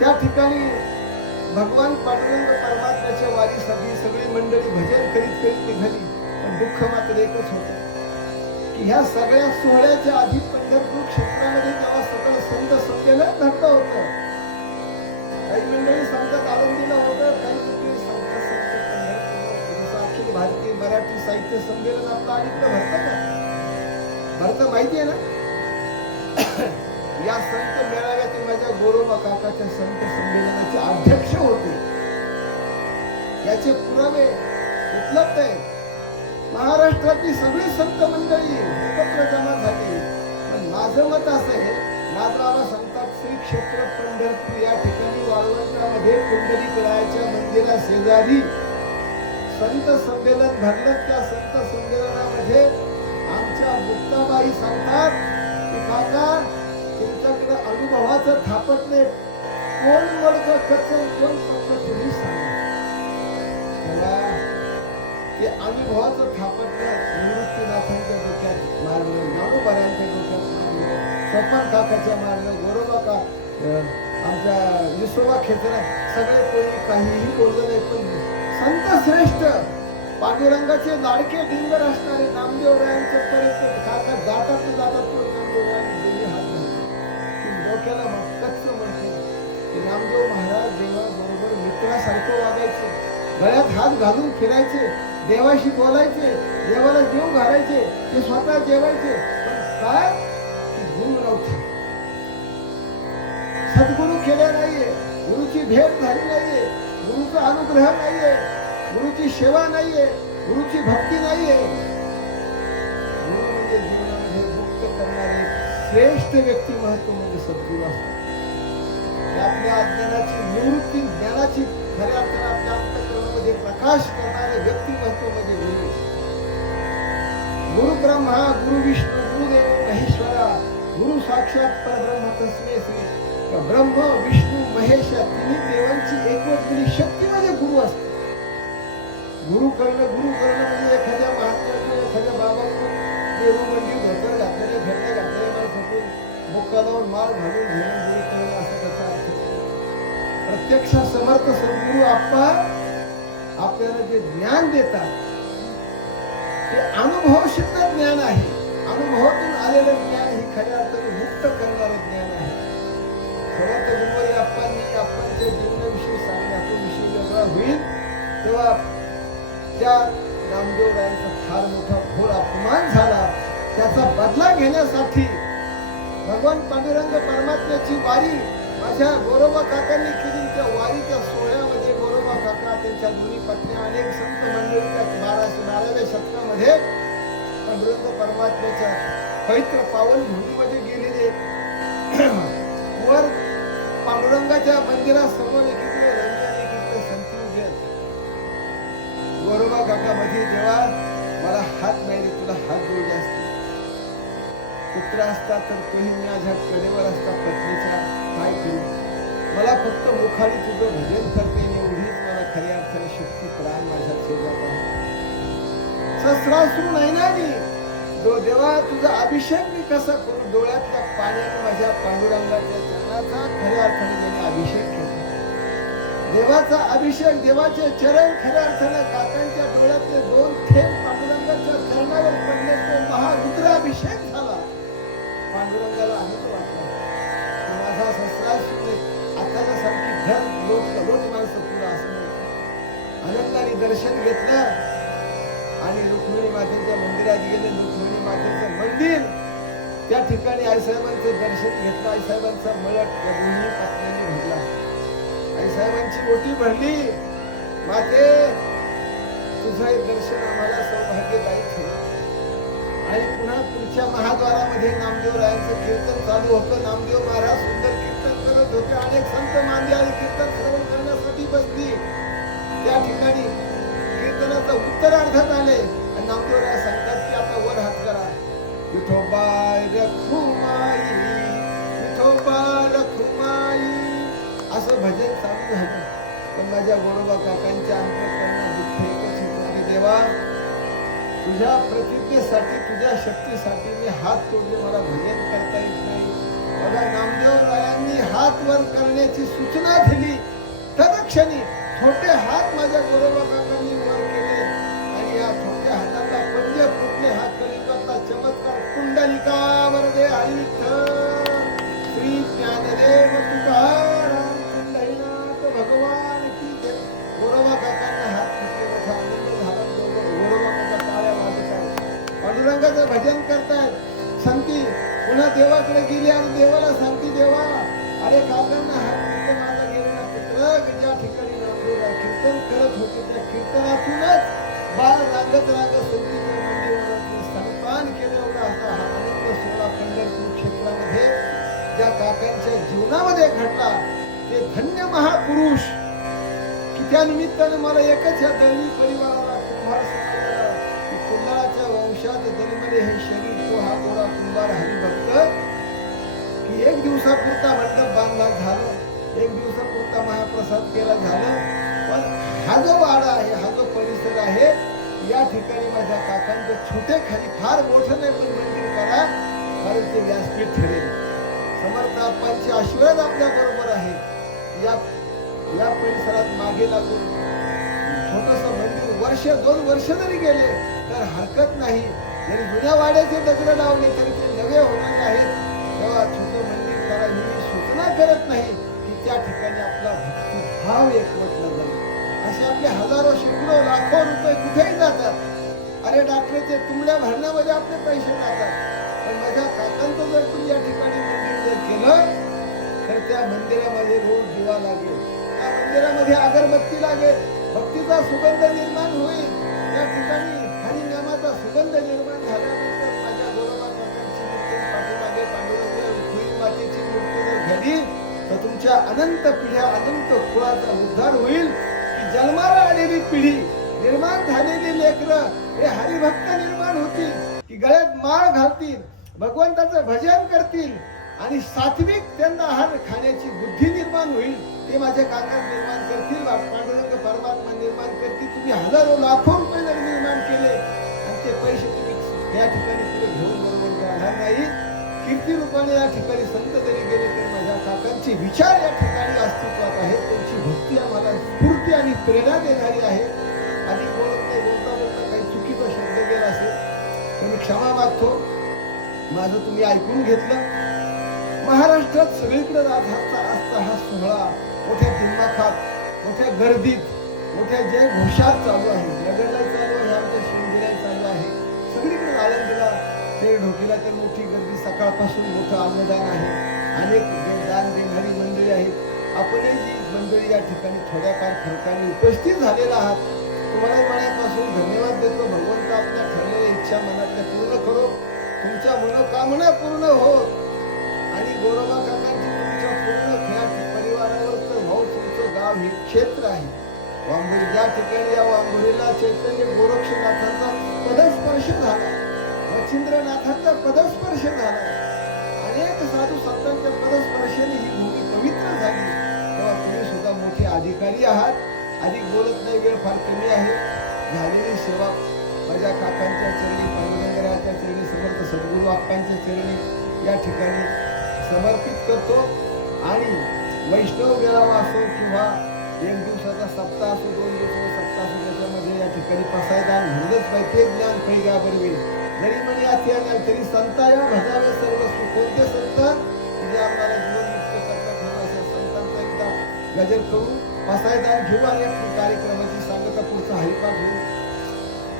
त्या ठिकाणी भगवान पांडुरंग परमात्म्याच्या वारीसाठी सगळी मंडळी भजन करीत करीत निघाली. पण दुःख मात्र एकच होतं की ह्या सगळ्या सोहळ्याच्या आधी पंढरपूर क्षेत्रामध्ये जेव्हा सगळं संत संमेलन घडलं होतं, काही मंडळी संतात आनंदीला होतं, काही मंडळी संत पंढरपूर अखिल भारतीय मराठी साहित्य संमेलन आपलं अलीकडं भरतं का? भरतं माहिती आहे ना. या संत मेळाव्यातील माझ्या गोरोबा काकाच्या संत संमेलनाचे अध्यक्ष होते. याचे पुरावे उपलब्ध आहेत. महाराष्ट्रातली सगळी संत मंडळी एकत्र जमा झाली. पण माझं मत असं आहे, नाथबाबा संतात श्री क्षेत्र पंढरपूर या ठिकाणी वाळवंटामध्ये पुंडलिक रायाच्या मंदिरा शेजारी संत संमेलन भरलं. त्या संत संमेलनामध्ये आमच्या मुक्ताबाई सांगतात की काका तुमच्याकडे अनुभवाचं थापटले कोण मडकं कच्चं कोण पक्क तुम्ही सांगा. तेव्हा ते अनुभवाचं थापटलं निवृत्तीनाथांच्या डोक्यात मारलं, ज्ञानोबारांच्या डोक्यात मारलं, सोपान काकाच्या मारलं, गोरोबा का आमच्या विसोबा खेचला. सगळे कोणी काहीही बोललं नाही. पण संत श्रेष्ठ पांडुरंगाचे लाडके डिंगर असणारे नामदेवरायांच्या पर्यंत काका जातात नामदेवरायांनी दोन्ही हात घालले. डोक्याला कच्च म्हणते की नामदेव महाराज देवाबरोबर मित्रासारखं वागायचे, गळ्यात हात घालून फिरायचे, देवाशी बोलायचे, देवाला जीव घालायचे, ते स्वतः जेवायचे. पण काय गुरु नव्हता, सद्गुरु केले नाहीये, गुरुची भेट झाली नाहीये, गुरुचा अनुग्रह नाहीये, गुरुची सेवा नाहीये, गुरुची भक्ती नाहीये. गुरु म्हणजे जीवनामध्ये मुक्त करणारे श्रेष्ठ व्यक्तिमत्व म्हणजे सद्गुरु असतात. आपल्या अज्ञानाची निवृत्ती, ज्ञानाची खऱ्या अर्थाने आपल्या अंतःकरणामध्ये प्रकाश करणारे व्यक्तिमत्व म्हणजे गुरु. गुरु ब्रह्मा गुरु विष्णू गुरुदेव महेश्वरा गुरु साक्षात परब्रह्म तस्मै श्री. ब्रह्म विष्णू महेश या तिन्ही देवांची एकवटलेली शक्ती म्हणजे गुरु असते. गुरु करणं म्हणजे एखाद्या महात्म्याकडून, एखाद्या बाबाकडून देव मंदिर धोतर घातलेले, फेट्या घातलेले माणसाकडून बुक्का लावून माळ घालून घेणं गुरु करणं असं त्याचा अर्थ. प्रत्यक्ष समर्थ सद्गुरु आपल्याला जे ज्ञान देतात ते अनुभवसिद्ध ज्ञान आहे. अनुभवातून आलेलं ज्ञान हे खऱ्या अर्थाने मुक्त करणारं ज्ञान आहे. समर्थ गुरुवारी आपणच्या जीवनाविषयी सांगण्याचा विषय वेगळा होईल तेव्हा त्या नामदेवरायांचा फार मोठा घोर अपमान झाला. त्याचा बदला घेण्यासाठी भगवान पांडुरंग परमात्म्याची वारी माझ्या गोरोबा काकांनी केली. त्या वारीच्या सोहळ्यामध्ये गोरोबा काका, त्यांच्या दोन्ही पत्नी, अनेक संत मंडळीच्या 12व्या शतकामध्ये पांडुरंग परमात्म्याच्या पवित्र पावन भूमीमध्ये गेलेले. वर पांडुरंगाच्या मंदिरासमोर एकीकडे रंजन, एकीकडे संतुल. गोरोबा काका मध्ये जेव्हा मला हात नाही रे, तुला हात जोडले असते, पुत्र असता तर तोही माझ्या कडेवर असता पत्नीच्या, काय करू, मला फक्त मुखाने तुझं भजन करते एवढीच मला खऱ्या अर्थाने शक्ती प्राण माझ्या शरीरात आहे. शस्त्रास्रू नाही ना मी देवा, तुझा अभिषेक मी कसा करू. डोळ्यातल्या पाण्याने माझ्या पांडुरंगाच्या चरणाचा खऱ्या अर्थाने त्याने अभिषेक केला. देवाचा अभिषेक, देवाचे चरण खऱ्या अर्थाने काकांच्या डोळ्यातले 2 थेंब पांडुरंगाच्या चरणावर पडले. तो महारुद्राभिषेक झाला. पांडुरंगाला आनंद वाटला. दर्शन घेतलं आणि रुक्मिणी मातेच्या मंदिरात गेले. रुक्मिणी मातेचं मंदिर त्या ठिकाणी आईसाहेबांचं दर्शन घेतलं. आईसाहेबांचा मळक त्या दोन्ही पत्नीने भरला. आईसाहेबांची ओटी भरली. माते तुझं हे दर्शन आम्हाला सौभाग्यदायी ठेव. आणि पुन्हा पुढच्या महाद्वारामध्ये नामदेवरायांचं कीर्तन चालू होतं. नामदेव महाराज सुंदर कीर्तन करत होते. अनेक संत मांदी आणि कीर्तन श्रवण करण्यासाठी बसली. त्या ठिकाणी कीर्तनाचा उत्तरार्धात आले आणि नामदेवराय सांगतात की आता वर हात करा. विठोबा रखुमाई, विठोबा रखुमाई असं भजन चालू झालं. पण माझ्या गोरोबा काकांच्या अंतःकरणात दुःख एकच होतं की देवा तुझ्या प्रतिज्ञेसाठी तुझ्या शक्तीसाठी मी हात तोडले, मला भजन करता येत नाही. बघा नामदेवरायांनी हात वर करण्याची सूचना दिली. तत्क्षणी छोटे हात माझ्या गोरोबा काकांनी वर केले आणि या छोट्या हाताला पंज फुटले. हा कलियुगातला चमत्कार. कुंडलिका वरदे हरी विठ्ठल श्री ज्ञानदेव तुकाराम पंढरीनाथ भगवान की जय. गोरोबा काकांना हात फुटले. मोठा आनंद झाला. गोरोबा काका टाळ्या वाजत आहेत, पांडुरंगाचं भजन करतायत. संती पुन्हा देवाकडे गेली आणि देवाला सांगती देवा अरे काकांना हात फुटले, माझा गेलेला पुत्र ज्या ठिकाणी कीर्तन करत होते त्या कीर्तनातूनच बाळ रांगत रांगत संतीच्या मंदिरात स्तनपान केलं. एवढा असा हा आनंद सोहळा पंढरपूर क्षेत्रामध्ये ज्या काकांच्या जीवनामध्ये घडला ते धन्य महापुरुष की त्या निमित्तानं मला एकच या दळवी परिवाराला कुंभार समाजाला की कुंभाराच्या वंशात जन्मले हे शरीर तो हा गोरा कुंभार हरिभक्त की एक दिवसापुरता मंडप बांधला झालं, एक दिवसापुरता महाप्रसाद केला झालं. पण हा जो वाडा आहे, हा जो परिसर आहे या ठिकाणी माझ्या काकांचं छोटे खाली फार मोठं नाही पण मंदिर करा, कारण ते व्यासपीठ ठरेल. समर्थ आप्पांचे आशीर्वाद आपल्या बरोबर आहे. या परिसरात मागे लागून छोटस मंदिर वर्ष 2 वर्ष जरी गेले तर हरकत नाही. जरी जुन्या वाड्याचे दगड लावले तरी ते नवे होणारे आहेत. तेव्हा छोटं मंदिर करा ही मी सूचना करत नाही की त्या ठिकाणी आपला भक्तिभाव एकवटला जाईल. असे आपले हजारो शेकडो लाखो रुपये कुठेही जातात. अरे डॉक्टरचे तुंबड्या भरण्यामध्ये आपले पैसे जातात. पण माझ्या काकांचं जर तुम्ही या ठिकाणी मंदिर जर केलं तर त्या मंदिरामध्ये रोज दिवा लागेल, त्या मंदिरामध्ये अगरबत्ती लागेल, भक्तीचा सुगंध निर्माण होईल. त्या ठिकाणी हरिनामाचा सुगंध निर्माण झाल्यानंतर माझ्या गोरोबा काकांची मूर्ती पाठीमागे पांडुरंग रुक्मिणी मातेची मूर्ती जर घडली तर तुमच्या अनंत पिढ्या अनंत कुळाचा उद्धार होईल. की जन्माला आलेली पिढी निर्माण झालेली लेकरं हे हरिभक्त निर्माण होतील, की गळ्यात माळ घालतील, भगवंताचं भजन करतील आणि सात्विक त्यांना आहार खाण्याची बुद्धी निर्माण होईल. ते माझ्या काका निर्माण करतील, पांडुरंग परमात्मा निर्माण करतील. तुम्ही हजारो लाखो रुपये जर निर्माण केले आणि ते पैसे तुम्ही या ठिकाणी पुढे घेऊन बरोबर राहणार नाही. कीर्ती रूपाने या ठिकाणी संत जरी गेले तर माझ्या काकांचे विचार या ठिकाणी अस्तित्वात आहेत. त्यांची भक्ती आम्हाला स्फूर्ती आणि प्रेरणा देणारी आहे. आणि बोलता बोलता काही चुकीचा शब्द गेला असेल तर मी क्षमा मागतो. माझं तुम्ही ऐकून घेतलं. महाराष्ट्रात सगळीकडे राधाचा असता हा सोहळा मोठ्या दिमाखात, मोठ्या गर्दीत, मोठ्या जय घोषात चालू आहे. नगरला चालू आहे, आमच्या शिवगिऱ्यात चालू आहे. सगळीकडे आळंदीला ते ढोकीला तर मोठी गर्दी. सकाळपासून मोठं अन्नदान आहे. अनेक दान देणारी मंडळी आहेत. आपणही जी मंडळी या ठिकाणी थोड्याफार फरकाने उपस्थित झालेला आहात तुम्हाला मनापासून धन्यवाद देतो. भगवंत आपल्या ठरलेल्या इच्छा मनातल्या पूर्ण करो, तुमच्या मनोकामना पूर्ण हो आणि गोरोबा काकांची तुमच्या पूर्ण परिवारावर तर भाऊ तुमचं गाव हे क्षेत्र आहे. वांबुरी ज्या ठिकाणी या वांबुरीला चैतन्य गोरक्षनाथाचा पदस्पर्श झाला, मच्छिंद्रनाथांचा पदस्पर्श झाला, अनेक साधू संतांच्या पदस्पर्शाने ही भूमी पवित्र झाली. तेव्हा तुम्ही सुद्धा मोठे अधिकारी आहात. अधिक बोलत नाही, वेळ फार कमी आहे. झालेली सेवा माझ्या काकांच्या चरणी, पांडुरंगराच्या चरणी, समर्थ सद्गुरू आप्पांच्या चरणी या ठिकाणी समर्पित करतो. आणि वैष्णव मेळावा असो किंवा 1 दिवसाचा सप्ताह असो, 2 दिवसाचा सप्ताह असो, त्याच्यामध्ये या ठिकाणी पसायदान म्हणूनच पाहिजे. ज्ञान पैगा बरवे जरी म्हणे असे तरी संताया भजावे सर्वस्व. कोणते संत म्हणजे आम्हाला जीवनमुक्त करतात म्हणून अशा संतांचा एकदा गजर करू, पसायदान घेऊ आणि कार्यक्रमाची सांगता का पुढचा हरिपाठ होईल.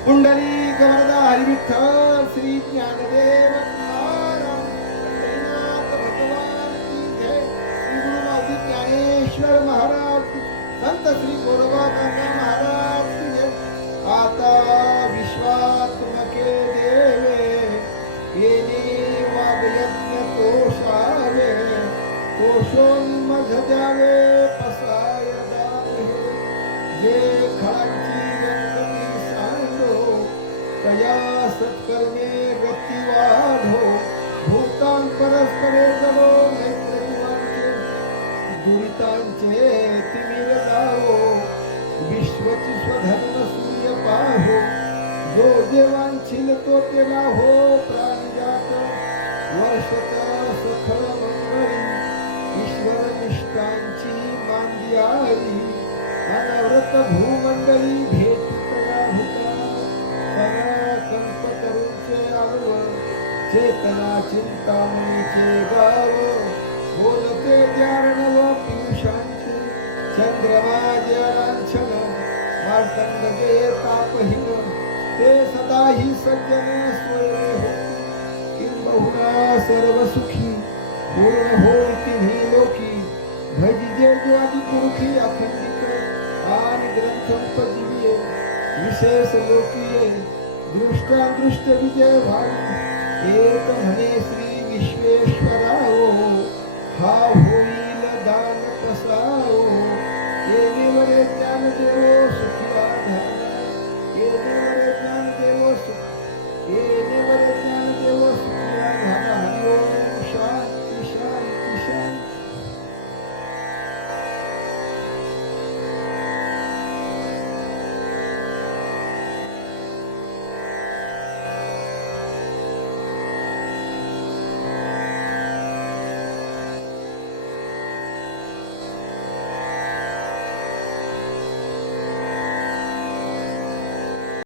पुंडलिक वरदा हरिविठ्ठल श्री ज्ञानदेव तुकाराम पंढरीनाथ भगवान की जय. श्री गुरु माऊली ज्ञानेश्वर महाराज की, संत श्री गोरोबा काका महाराज की जय. आता विश्वात्मके देवे येणे वागयज्ञ तोषावे, तोषोन्मध द्यावे पसाय दावे. जे खळांची व्यंकटी सांडो, तया सत्कर्मे गती वाढो. भूतान परस्परे जवो मैत्रिवांचे, दुरितांचे तिमिर जावो. विश्वची स्वधर्म सूर्य पाहो, जो देवांशील तो तेला हो. प्राणजात वर्षत सखळ मंगळी, ईश्वर निष्ठांची मांदियारी. अनवरत भूमंडळी भेटतया भूता, सगळा कल्पतरूचे आडव. चेतना चिंतामणीचे गाव, बोलते द्यारणव पियुषांचे. चंद्रमा जलांछन मार्तंड जे तापहीन, ते सदाही सज्जन स्वयं होती. किंबहुना सर्व सुखी पूर्ण होई तिन्ही लोकी. भजिजे ज्वादी पुरुषी अखंडित, आणि ग्रंथोपजीविये विशेष लोकीये. दृष्टादृष्ट विजय भावी, एक म्हणे श्री विश्वेश्वराओ. हा होईल दान कसाओ.